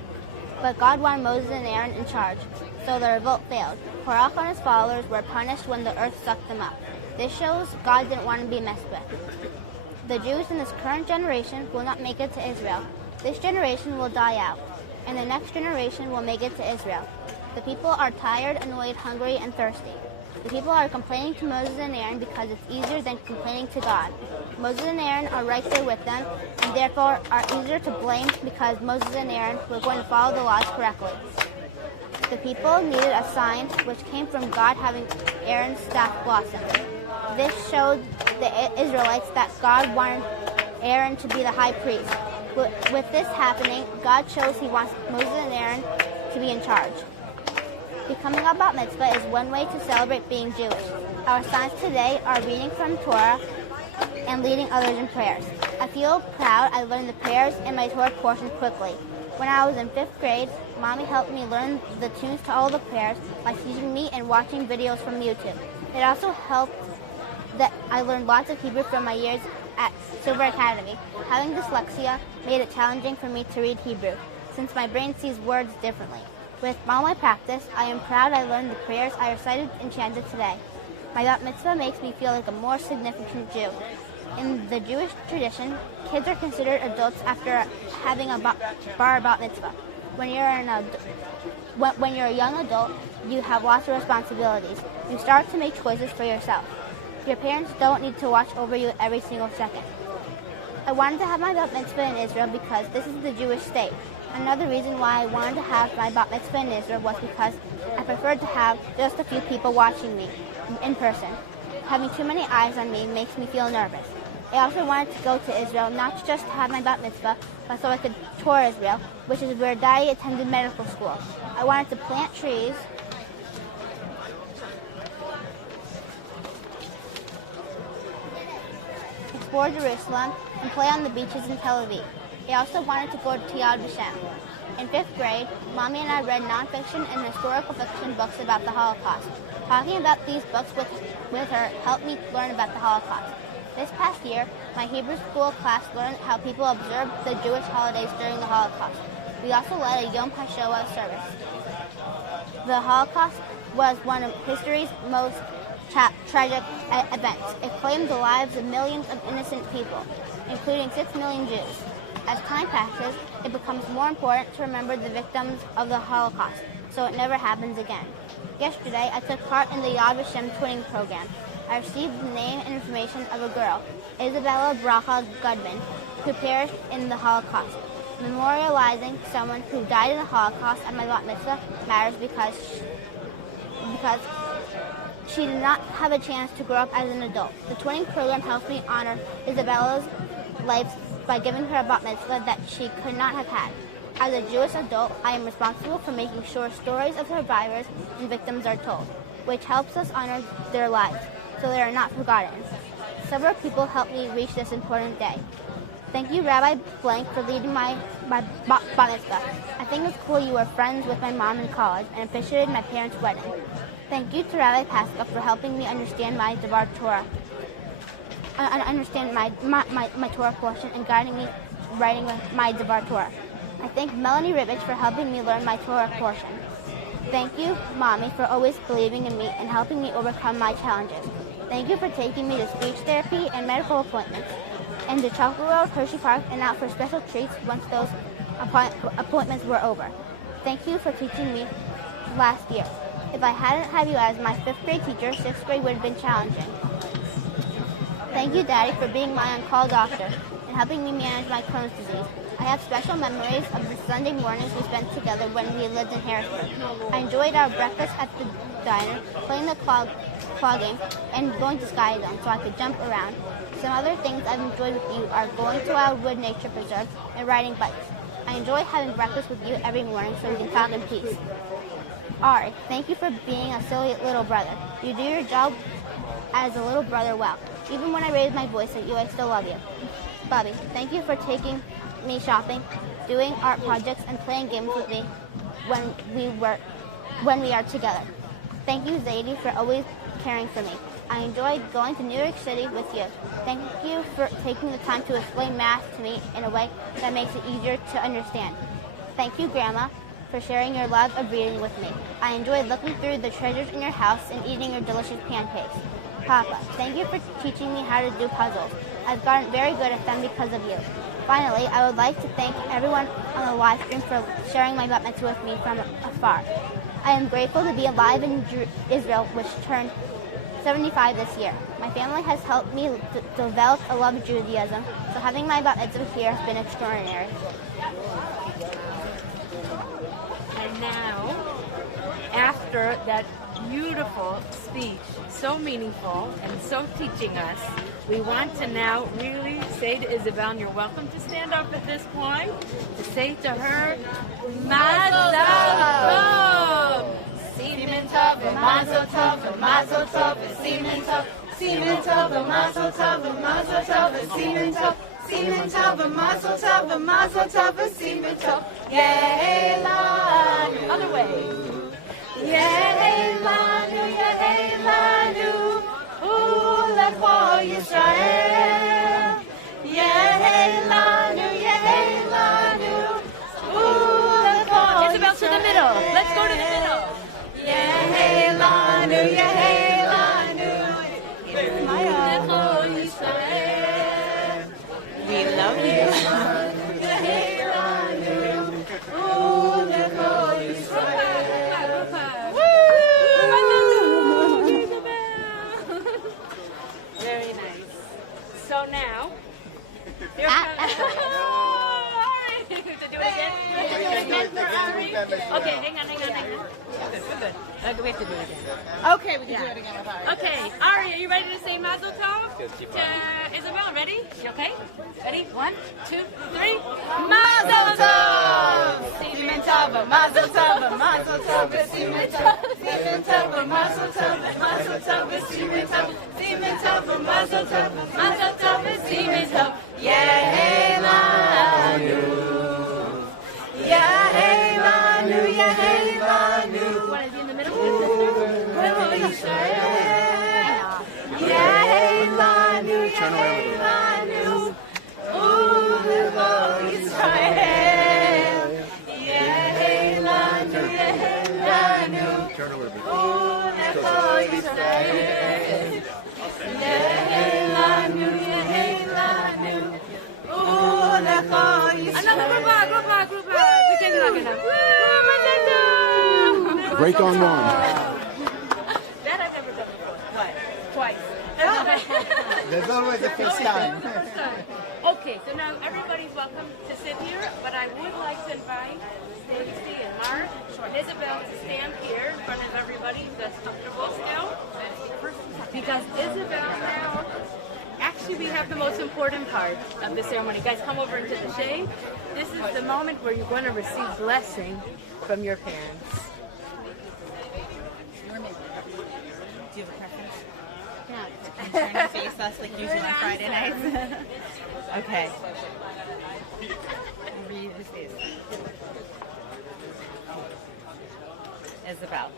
But God wanted Moses and Aaron in charge, so the revolt failed. Korach and his followers were punished when the earth sucked them up. This shows God didn't want to be messed with. The Jews in this current generation will not make it to Israel. This generation will die out, and the next generation will make it to Israel. The people are tired, annoyed, hungry, and thirsty. The people are complaining to Moses and Aaron because it's easier than complaining to God. Moses and Aaron are right there with them, and therefore are easier to blame because Moses and Aaron were going to follow the laws correctly. The people needed a sign, which came from God having Aaron's staff blossom. This showed the Israelites that God wanted Aaron to be the high priest. With this happening, God shows he wants Moses and Aaron to be in charge. Becoming a bat mitzvah is one way to celebrate being Jewish. Our signs today are reading from Torah and leading others in prayers. I feel proud I learned the prayers and my Torah portion quickly. When I was in 5th grade, Mommy helped me learn the tunes to all the prayers by teaching me and watching videos from YouTube. It also helped that I learned lots of Hebrew from my years at Silver Academy. Having dyslexia made it challenging for me to read Hebrew, since my brain sees words differently. With all my practice, I am proud I learned the prayers I recited and chanted today. My bat mitzvah makes me feel like a more significant Jew. In the Jewish tradition, kids are considered adults after having a bar bat mitzvah. When you're a young adult, you have lots of responsibilities. You start to make choices for yourself. Your parents don't need to watch over you every single second. I wanted to have my bat mitzvah in Israel because this is the Jewish state. Another reason why I wanted to have my bat mitzvah in Israel was because I preferred to have just a few people watching me in person. Having too many eyes on me makes me feel nervous. I also wanted to go to Israel not just to have my bat mitzvah, but so I could tour Israel, which is where Daddy attended medical school. I wanted to plant trees, explore Jerusalem, and play on the beaches in Tel Aviv. I also wanted to go to Yad Vashem. In 5th grade, Mommy and I read nonfiction and historical fiction books about the Holocaust. Talking about these books with her helped me learn about the Holocaust. This past year, my Hebrew school class learned how people observed the Jewish holidays during the Holocaust. We also led a Yom HaShoah service. The Holocaust was one of history's most tragic events. It claimed the lives of millions of innocent people, including 6 million Jews. As time passes, it becomes more important to remember the victims of the Holocaust, so it never happens again. Yesterday, I took part in the Yad Vashem twinning program. I received the name and information of a girl, Isabelle Bracha Gudman, who perished in the Holocaust. Memorializing someone who died in the Holocaust at my bat mitzvah matters because she did not have a chance to grow up as an adult. The twinning program helps me honor Isabelle's life by giving her a bat mitzvah that she could not have had. As a Jewish adult, I am responsible for making sure stories of survivors and victims are told, which helps us honor their lives, so they are not forgotten. Several people helped me reach this important day. Thank you, Rabbi Blank, for leading my bat mitzvah. I think it's cool you were friends with my mom in college and officiated my parents' wedding. Thank you to Rabbi Pascha for helping me understand my Devar Torah. Understand my Torah portion and guiding me writing my Devar Torah. I thank Melanie Ribich for helping me learn my Torah portion. Thank you, Mommy, for always believing in me and helping me overcome my challenges. Thank you for taking me to speech therapy and medical appointments, and to Chocolate World, Hershey Park, and out for special treats once those appointments were over. Thank you for teaching me last year. If I hadn't had you as my 5th grade teacher, 6th grade would have been challenging. Thank you, Daddy, for being my on-call doctor and helping me manage my Crohn's disease. I have special memories of the Sunday mornings we spent together when we lived in Harrisburg. I enjoyed our breakfast at the diner, playing the claw game, and going to Sky Zone so I could jump around. Some other things I've enjoyed with you are going to Wildwood Nature Preserve and riding bikes. I enjoy having breakfast with you every morning so we can talk in peace. Ari, thank you for being a silly little brother. You do your job as a little brother well. Even when I raise my voice at you, I still love you. Bobby, thank you for taking me shopping, doing art projects, and playing games with me when we are together. Thank you, Zadie, for always caring for me. I enjoyed going to New York City with you. Thank you for taking the time to explain math to me in a way that makes it easier to understand. Thank you, Grandma, for sharing your love of reading with me. I enjoyed looking through the treasures in your house and eating your delicious pancakes. Papa, thank you for teaching me how to do puzzles. I've gotten very good at them because of you. Finally, I would like to thank everyone on the live stream for sharing my bat mitzvah with me from afar. I am grateful to be alive in Israel, which turned 75 this year. My family has helped me develop a love of Judaism, so having my bat mitzvah here has been extraordinary. And now, after that beautiful speech, so meaningful and so teaching us, we want to now really say to Isabelle, and you're welcome to stand up at this point, to say to her, Mazel Tov! Simen Tov, Mazel Tov, Mazel Tov, Simen Tov, Simen Tov, Mazel Tov, Mazel Tov, Simen Tov, Simen Tov, Mazel Tov, Mazel Tov, Simen Tov, Yehelanu. Other way. Yehelanu, Yehelanu, U'lechol Yisrael. Yehelanu, Yehelanu, U'lechol Yisrael. Isabelle, to the middle. Let's go to the middle. Yehelanu, Yehelanu, U'lechol Yisrael. We love you. Yehelanu, U'lechol Yisrael. Very nice. So now, here comes. To do it again? To do it again for Ari? Okay, hang on. Good. Okay, we have to do it again. Okay, we can do it again with Ari. Okay, Ari, are you ready to say Mazel Tov? To Isabelle, ready? You okay? Ready? 1, 2, 3. Mazel Tov! Simen Tov, Mazel Tov, Mazel Tov, Simen Tov, Simen Tov, Mazel Tov, Mazel Tov, Simen Tov, Simen Tov, Mazel Tov, Mazel Tov, Simen Tov, Yehelanu, Yehelanu, Yehelanu. You want to be in the middle? Yehelanu, Yehelanu, U'lechol Yisrael. Yehelanu, Yehelanu, U'lechol Yisrael. Yehelanu, Yehelanu, U'lechol Yisrael. Another group up. We can't do that enough. Break on one. There's always a first time. Okay, so now everybody's welcome to sit here, but I would like to invite Stacy and Mark and Isabelle to stand here in front of everybody that's comfortable still. Because Isabelle now, actually we have the most important part of the ceremony. Guys, come over into the shade. This is the moment where you're going to receive blessing from your parents. Do you have a preference? No. Turn your face us like usually on Friday nights. Okay. Read his face. Isabelle.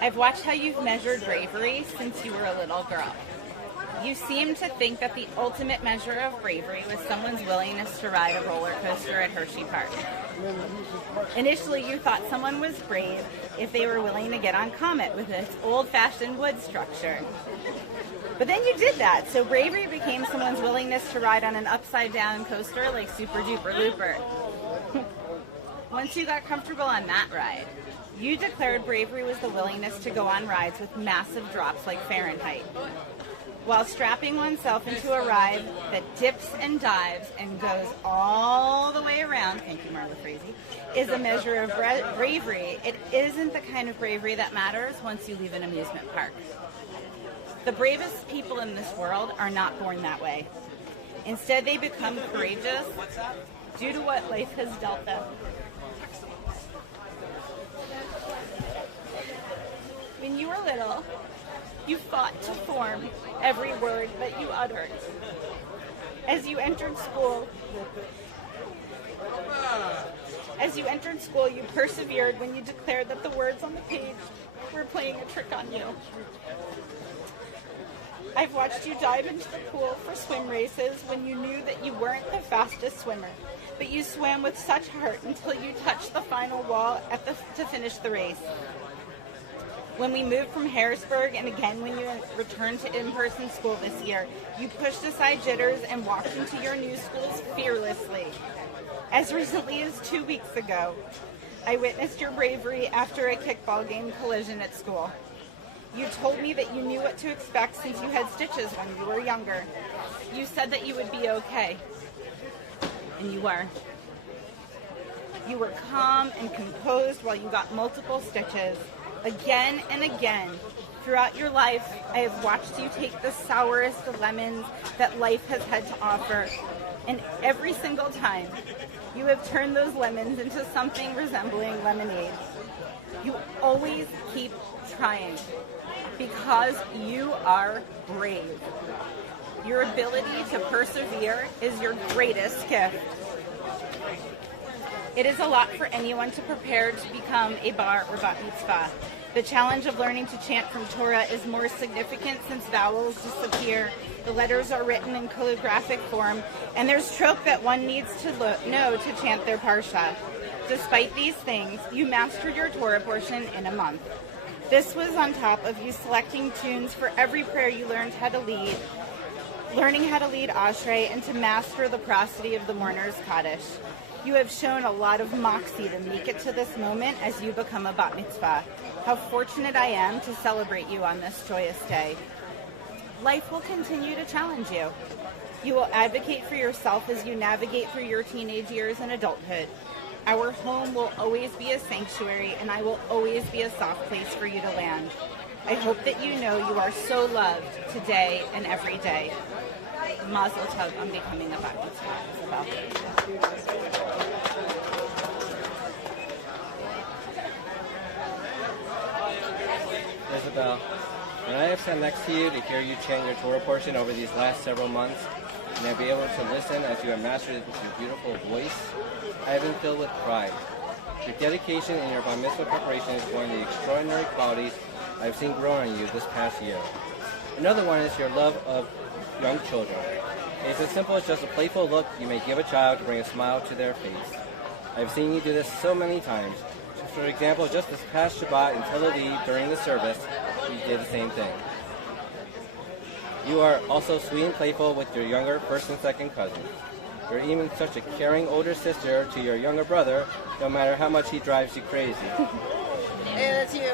I've watched how you've measured bravery since you were a little girl. You seem to think that the ultimate measure of bravery was someone's willingness to ride a roller coaster at Hershey Park. Initially, you thought someone was brave if they were willing to get on Comet with its old-fashioned wood structure. But then you did that, so bravery became someone's willingness to ride on an upside-down coaster like Super Duper Looper. Once you got comfortable on that ride, you declared bravery was the willingness to go on rides with massive drops like Fahrenheit, while strapping oneself into a ride that dips and dives and goes all the way around, thank you Marla Frazee, is a measure of bravery. It isn't the kind of bravery that matters once you leave an amusement park. The bravest people in this world are not born that way. Instead, they become courageous due to what life has dealt them. When you were little, you fought to form every word that you uttered. As you entered school, you persevered when you declared that the words on the page were playing a trick on you. I've watched you dive into the pool for swim races when you knew that you weren't the fastest swimmer, but you swam with such heart until you touched the final wall to finish the race. When we moved from Harrisburg, and again when you returned to in-person school this year, you pushed aside jitters and walked into your new schools fearlessly. As recently as 2 weeks ago, I witnessed your bravery after a kickball game collision at school. You told me that you knew what to expect since you had stitches when you were younger. You said that you would be okay. And you were. You were calm and composed while you got multiple stitches. Again and again, throughout your life, I have watched you take the sourest lemons that life has had to offer. And every single time, you have turned those lemons into something resembling lemonade. You always keep trying because you are brave. Your ability to persevere is your greatest gift. It is a lot for anyone to prepare to become a bar or bat mitzvah. The challenge of learning to chant from Torah is more significant since vowels disappear, the letters are written in calligraphic form, and there's trope that one needs to know to chant their parsha. Despite these things, you mastered your Torah portion in a month. This was on top of you selecting tunes for every prayer you learned how to lead, learning how to lead Ashrei, and to master the prosody of the mourner's Kaddish. You have shown a lot of moxie to make it to this moment as you become a bat mitzvah. How fortunate I am to celebrate you on this joyous day. Life will continue to challenge you. You will advocate for yourself as you navigate through your teenage years and adulthood. Our home will always be a sanctuary, and I will always be a soft place for you to land. I hope that you know you are so loved today and every day. Mazel tov on becoming a bat mitzvah. Isabelle, when I have sat next to you to hear you chant your Torah portion over these last several months, and I've been able to listen as you have mastered it with your beautiful voice, I have been filled with pride. Your dedication and your bar mitzvah preparation is one of the extraordinary qualities I've seen grow on you this past year. Another one is your love of young children. It's as simple as just a playful look you may give a child to bring a smile to their face. I've seen you do this so many times. For example, just this past Shabbat in Tel Aviv during the service, you did the same thing. You are also sweet and playful with your younger first and second cousins. You're even such a caring older sister to your younger brother, no matter how much he drives you crazy. Hey, that's you.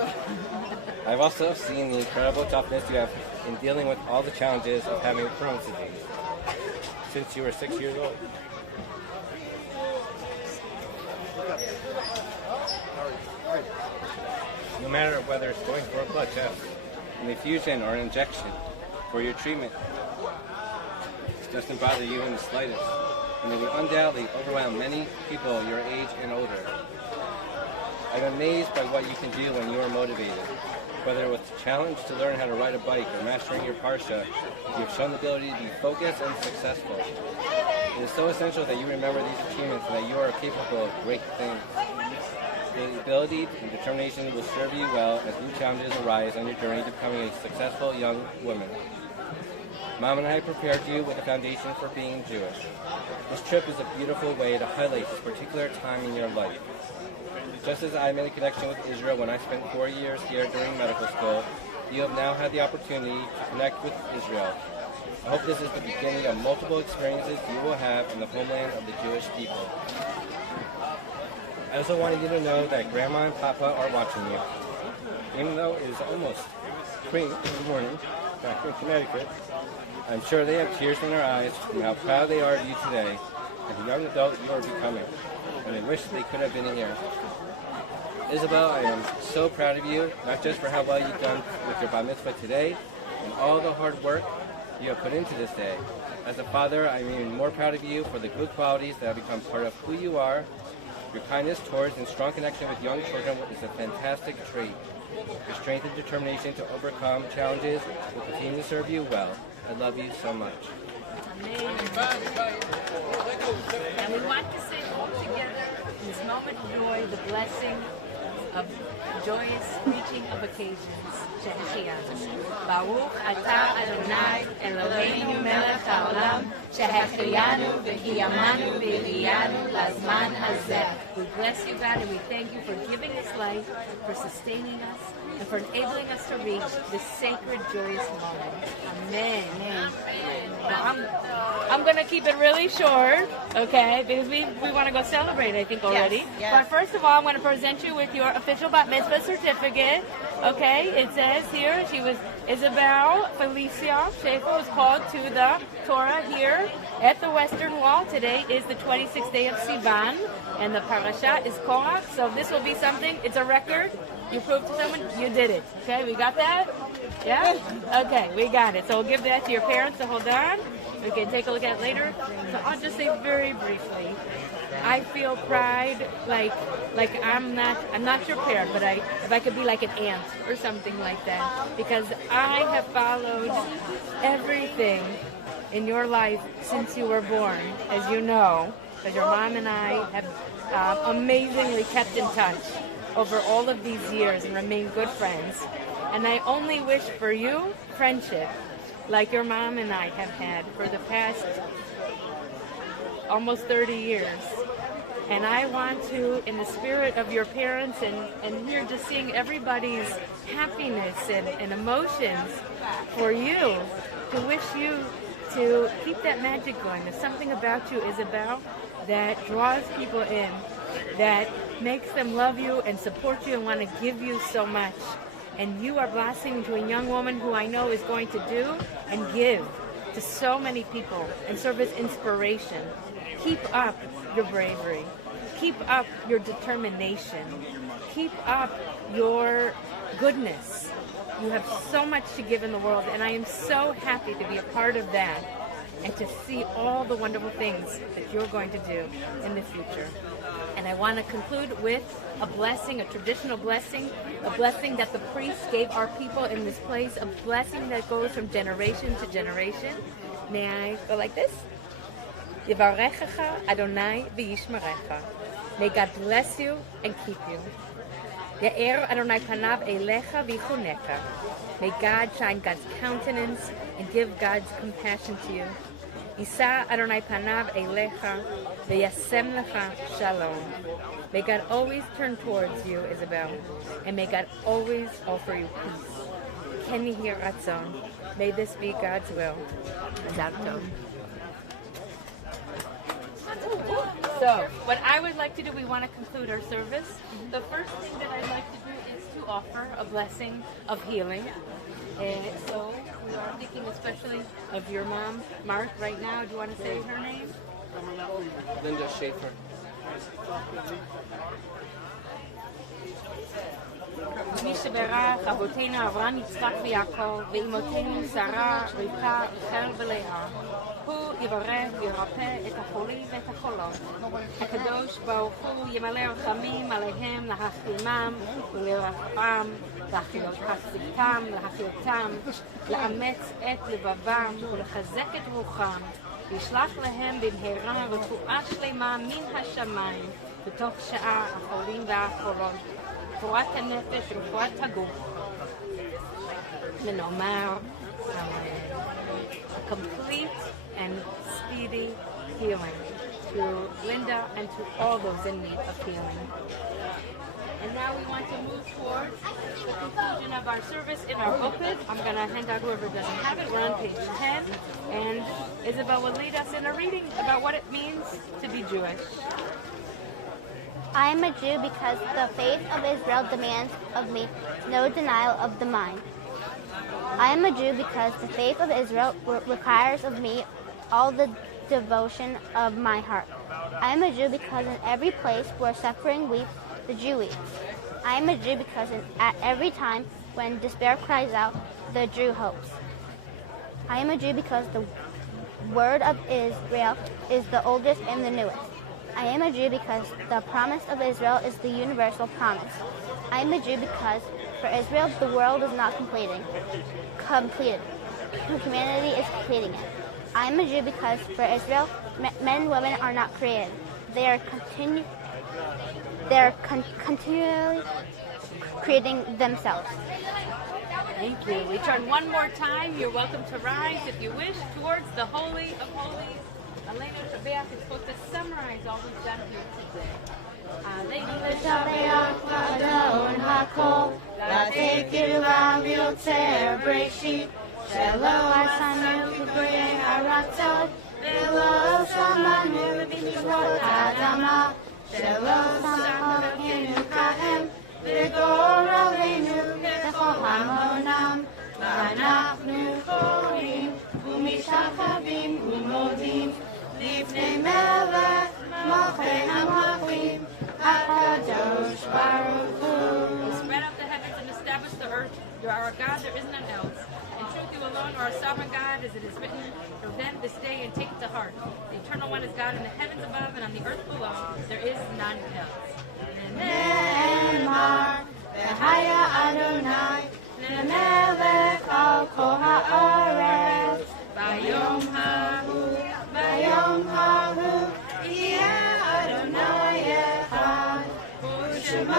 I've also seen the incredible toughness you have in dealing with all the challenges of having Crohn's disease since you were 6 years old. No matter whether it's going for a blood test, an infusion, or an injection for your treatment, it doesn't bother you in the slightest, and it will undoubtedly overwhelm many people your age and older. I'm amazed by what you can do when you are motivated. Whether with the challenge to learn how to ride a bike or mastering your parsha, you have shown the ability to be focused and successful. It is so essential that you remember these achievements and that you are capable of great things. The ability and determination will serve you well as new challenges arise on your journey to becoming a successful young woman. Mom and I prepared you with a foundation for being Jewish. This trip is a beautiful way to highlight this particular time in your life. Just as I made a connection with Israel when I spent 4 years here during medical school, you have now had the opportunity to connect with Israel. I hope this is the beginning of multiple experiences you will have in the homeland of the Jewish people. I also wanted you to know that Grandma and Papa are watching you. Even though it is almost 3 in the morning back in Connecticut, I'm sure they have tears in their eyes from how proud they are of you today and the young adult you are becoming, and they wish they could have been here. Isabelle, I am so proud of you, not just for how well you've done with your bar mitzvah today, and all the hard work you have put into this day. As a father, I'm even more proud of you for the good qualities that have become part of who you are. Your kindness towards and strong connection with young children is a fantastic trait. Your strength and determination to overcome challenges will continue to serve you well. I love you so much. Amazing. And we want to say all together in this moment of joy, the blessing of joyous reaching of occasions. Shehecheyanu. Baruch atah Adonai Eloheinu melech haolam shehecheyanu v'kiyamanu v'hiyanu lazman hazeh. We bless you, God, and we thank you for giving us life, for sustaining us, and for enabling us to reach this sacred, joyous moment. Amen. Amen. Now, I'm going to keep it really short, okay, because we want to go celebrate, I think, already. Yes, yes. But first of all, I'm going to present you with your official bat mitzvah certificate, okay? It says here, she was Isabelle Felicia Schaefer was called to the Torah here at the Western Wall. Today is the 26th day of Sivan, and the parasha is Korach, so this will be something, it's a record. You proved to someone, you did it. Okay, we got that? Yeah? Okay, we got it. So we'll give that to your parents to hold on. We can take a look at it later. So I'll just say very briefly, I feel pride like I'm not your parent, but if I could be like an aunt or something like that, because I have followed everything in your life since you were born, as you know, because your mom and I have amazingly kept in touch over all of these years and remain good friends. And I only wish for you friendship like your mom and I have had for the past almost 30 years. And I want to, in the spirit of your parents and here just seeing everybody's happiness and emotions for you, to wish you to keep that magic going. There's something about you, Isabelle, that draws people in, that makes them love you and support you and want to give you so much. And you are blossoming into a young woman who I know is going to do and give to so many people and serve as inspiration. Keep up your bravery. Keep up your determination. Keep up your goodness. You have so much to give in the world, and I am so happy to be a part of that and to see all the wonderful things that you're going to do in the future. And I want to conclude with a blessing, a traditional blessing, a blessing that the priests gave our people in this place, a blessing that goes from generation to generation. May I go like this? Yivarechecha Adonai v'yishmerecha. May God bless you and keep you. Ye'er Adonai panav elecha v'yichunecha. May God shine God's countenance and give God's compassion to you. Yisa Adonai panav elecha v'yasem lecha shalom. May God always turn towards you, Isabelle, and may God always offer you peace. Ken yehi ratzon. May this be God's will. Mazal tov. So, what I would like to do, we want to conclude our service. The first thing that I'd like to do is to offer a blessing of healing. So we are thinking especially of your mom, Mark, right now. Do you want to say her name? Linda Schaefer. מי שברך אבותינו אברהם, יצחק ויעקב, ואמותינו שרה, רבקה, רחל ולאה. הוא יברך וירפא את החולים ואת החולות. הקדוש ברוך הוא ימלא רחמים עליהם להחלימם ולרפאם, להחזיקם, להחיותם, לאמץ את לבבם ולחזק את רוחם. וישלח להם במהרה רפואה שלמה מן השמיים בתוך שעה החולים והחולות. רפואת הנפש ורפואת הגוף. ונאמר, a complete and speedy healing to Linda and to all those in need of healing. And now we want to move towards the conclusion of our service in our booklet. I'm going to hand out whoever doesn't have it. We're on page 10. And Isabelle will lead us in a reading about what it means to be Jewish. I am a Jew because the faith of Israel demands of me no denial of the mind. I am a Jew because the faith of Israel requires of me all the devotion of my heart. I am a Jew because in every place where suffering weeps, the Jew weeps. I am a Jew because at every time when despair cries out, the Jew hopes. I am a Jew because the word of Israel is the oldest and the newest. I am a Jew because the promise of Israel is the universal promise. I am a Jew because for Israel the world is not completed. Humanity is completing it. I am a Jew because for Israel men and women are not created. They are continually creating themselves. Thank you. We turn one more time. You're welcome to rise if you wish towards the Holy of Holies. Elena Shabeach is supposed to summarize all we've done here today. Elena Shabeach Adon HaKol V'Tekiru V'Yotzer Breshit Shelo Asanu K'Brei Haratzot V'Lo Shamanu B'Mitzvot Adama Shelo Samachenu Kahem V'Gor Aleinu K'Chol Hamonam V'Anachnu Chorim U'Mishachavim U'Modim Lifnei Melech Malchei HaMalchim HaKadosh Baruch Hu. Spread out the heavens and establish the earth. You are our God, there is none else. In truth, you alone are our sovereign God, as it is written. Know them this day and take it to heart. The Eternal One is God in the heavens above and on the earth below. There is none else. Ne'emar V'haya Adonai Ne'melech al kol ha'aretz Bayom hahu Yeh Adonai echad U'shemo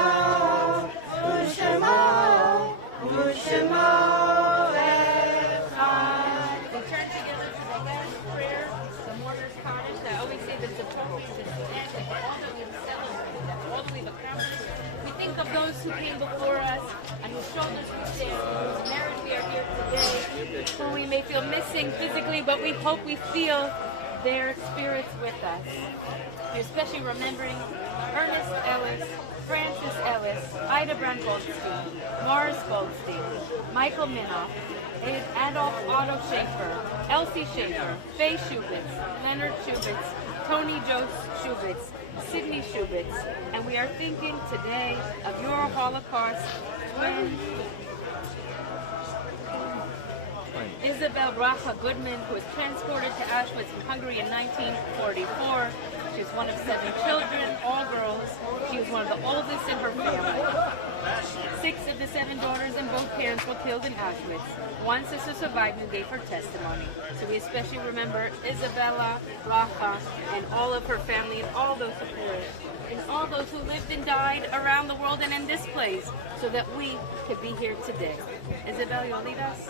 echad. We turn together to the last prayer, the mourner's cottage. I always say that the trophies is the end of all that we've celebrated, that's all that we've accomplished. We think of those who came before us and whose shoulders we stand, whose merit we are here today, who we may feel missing physically, but we hope we feel their spirits with us. We're especially remembering Ernest Ellis, Francis Ellis, Ida Brown Goldstein, Morris Goldstein, Michael Minoff, Adolf Otto Schaefer, Elsie Schaefer, Faye Shubitz, Leonard Shubitz, Tony Joe Shubitz, Sidney Shubitz, and we are thinking today of your Holocaust twin, Isabelle Bracha Goodman, who was transported to Auschwitz in Hungary in 1944. She was one of 7 children, all girls. She was one of the oldest in her family. 6 of the 7 daughters and both parents were killed in Auschwitz. One sister survived and gave her testimony. So we especially remember Isabella Bracha and all of her family and all those who perished, and all those who lived and died around the world and in this place, so that we could be here today. Isabelle, you'll lead us?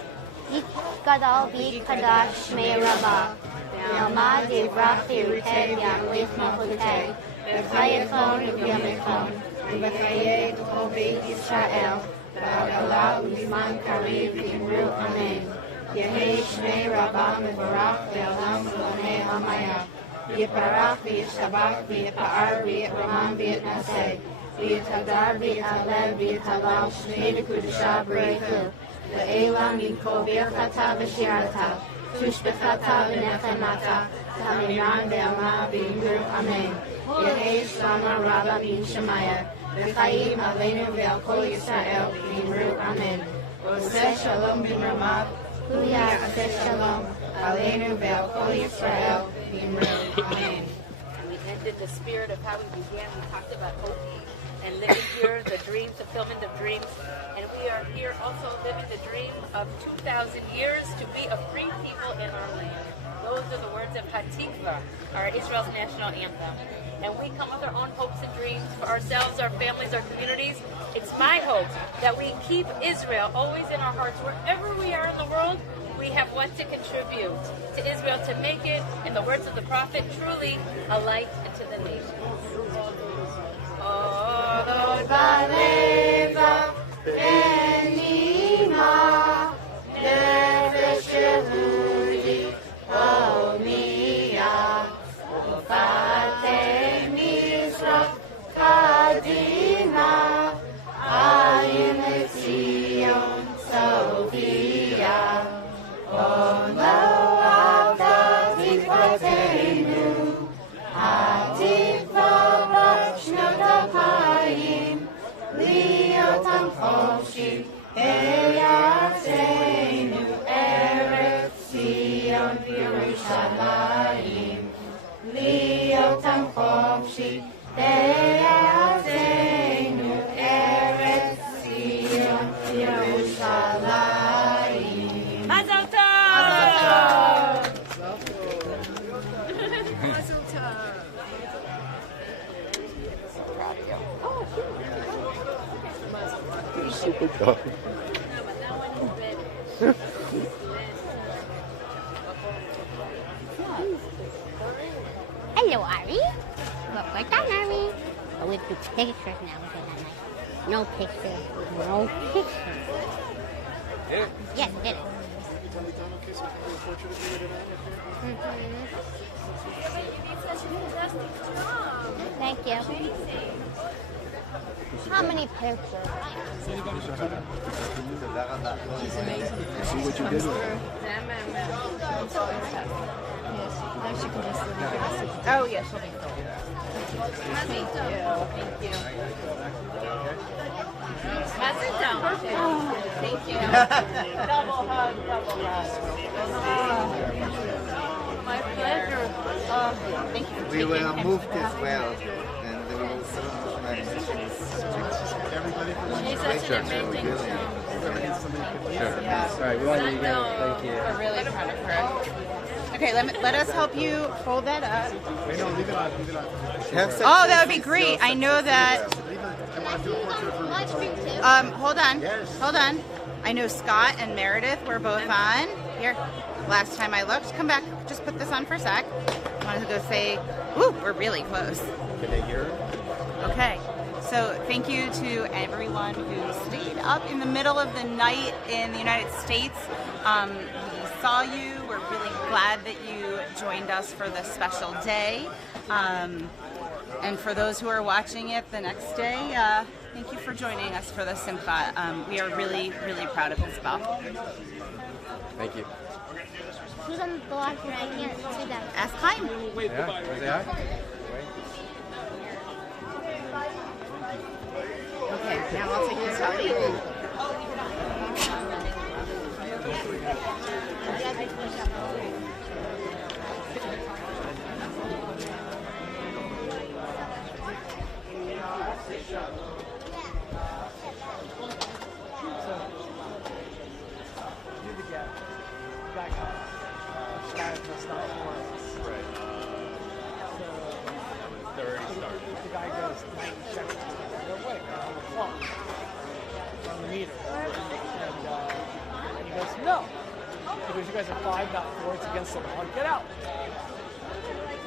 Gadol Kadash Shmei Rabbah, Ve'alma Divrach Yeruted Yamlith Malchutei, V'chayechon V'yamechon, V'chayei T'chol Beit Yisrael, V'agala U'zman Karev V'imru Amen. Yehei Shmei Rabbah Mevorach Ve'olam V'lonei Hamaya, V'yiparach V'yishabach V'yipa'ar V'yitramam V'yitnaseh, ויתהדר ויתהלל ויתהלל שמי וקודשה בריחו ואלה מן כל ברכתה ושירתה תושבחתה ונחמתה תמירן בעלמה ואמרו אמן יהי שלמה רבה מן שמיה וחיים עלינו ועל כל ישראל ואמרו אמן עושה שלום במרומיו הוא יעשה שלום עלינו ועל כל ישראל ואמרו אמן. We ended the spirit of how we began. We talked about hope and living here, the dream, fulfillment of dreams. And we are here also living the dream of 2,000 years to be a free people in our land. Those are the words of Hatikva, our Israel's national anthem. And we come with our own hopes and dreams for ourselves, our families, our communities. It's my hope that we keep Israel always in our hearts. Wherever we are in the world, we have what to contribute to Israel to make it, in the words of the prophet, truly a light into the nations. Super dog. Hello, Ari. What we're done, Ari. But we do pictures now. We're doing that night. No pictures. No pictures. Get it? Yes, get it. Thank you. How many pictures? See what you did with it. Oh, yes, she'll be Thank you. Sit down. Thank you. Double hug, double hug. My pleasure. Thank you. We were moved as well, and there was so much She's such an amazing Sure. All right, we want you to go. Thank you. We're really proud of her. Okay, let us help you hold that up. Wait, no, leave it on. Leave it on. Oh, that would be great. I know that. Hold on. Hold on. I know Scott and Meredith were both on. Here, last time I looked. Come back. Just put this on for a sec. I wanted to go say, ooh, we're really close. Can they hear? Okay. So thank you to everyone who stayed up in the middle of the night in the United States. We saw you. We're really glad that you joined us for this special day. And for those who are watching it the next day, thank you for joining us for the Simcha. We are really, really proud of Isabelle. Thank you. Who's on the block here? I can't see them. Ask Chaim. Yeah, want to say hi? Okay, now I'll take this out. The guy goes, checks no way, on the clock, on the meter. And he goes, no. He goes, you guys are 5, not 4, it's against the law, get out. I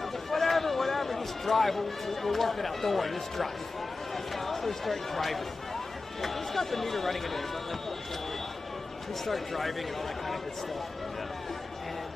was like, whatever, just drive, we'll work it out, don't worry, just drive. So we start driving. He's got the meter running in it, but like, we start driving and all that kind of good stuff. And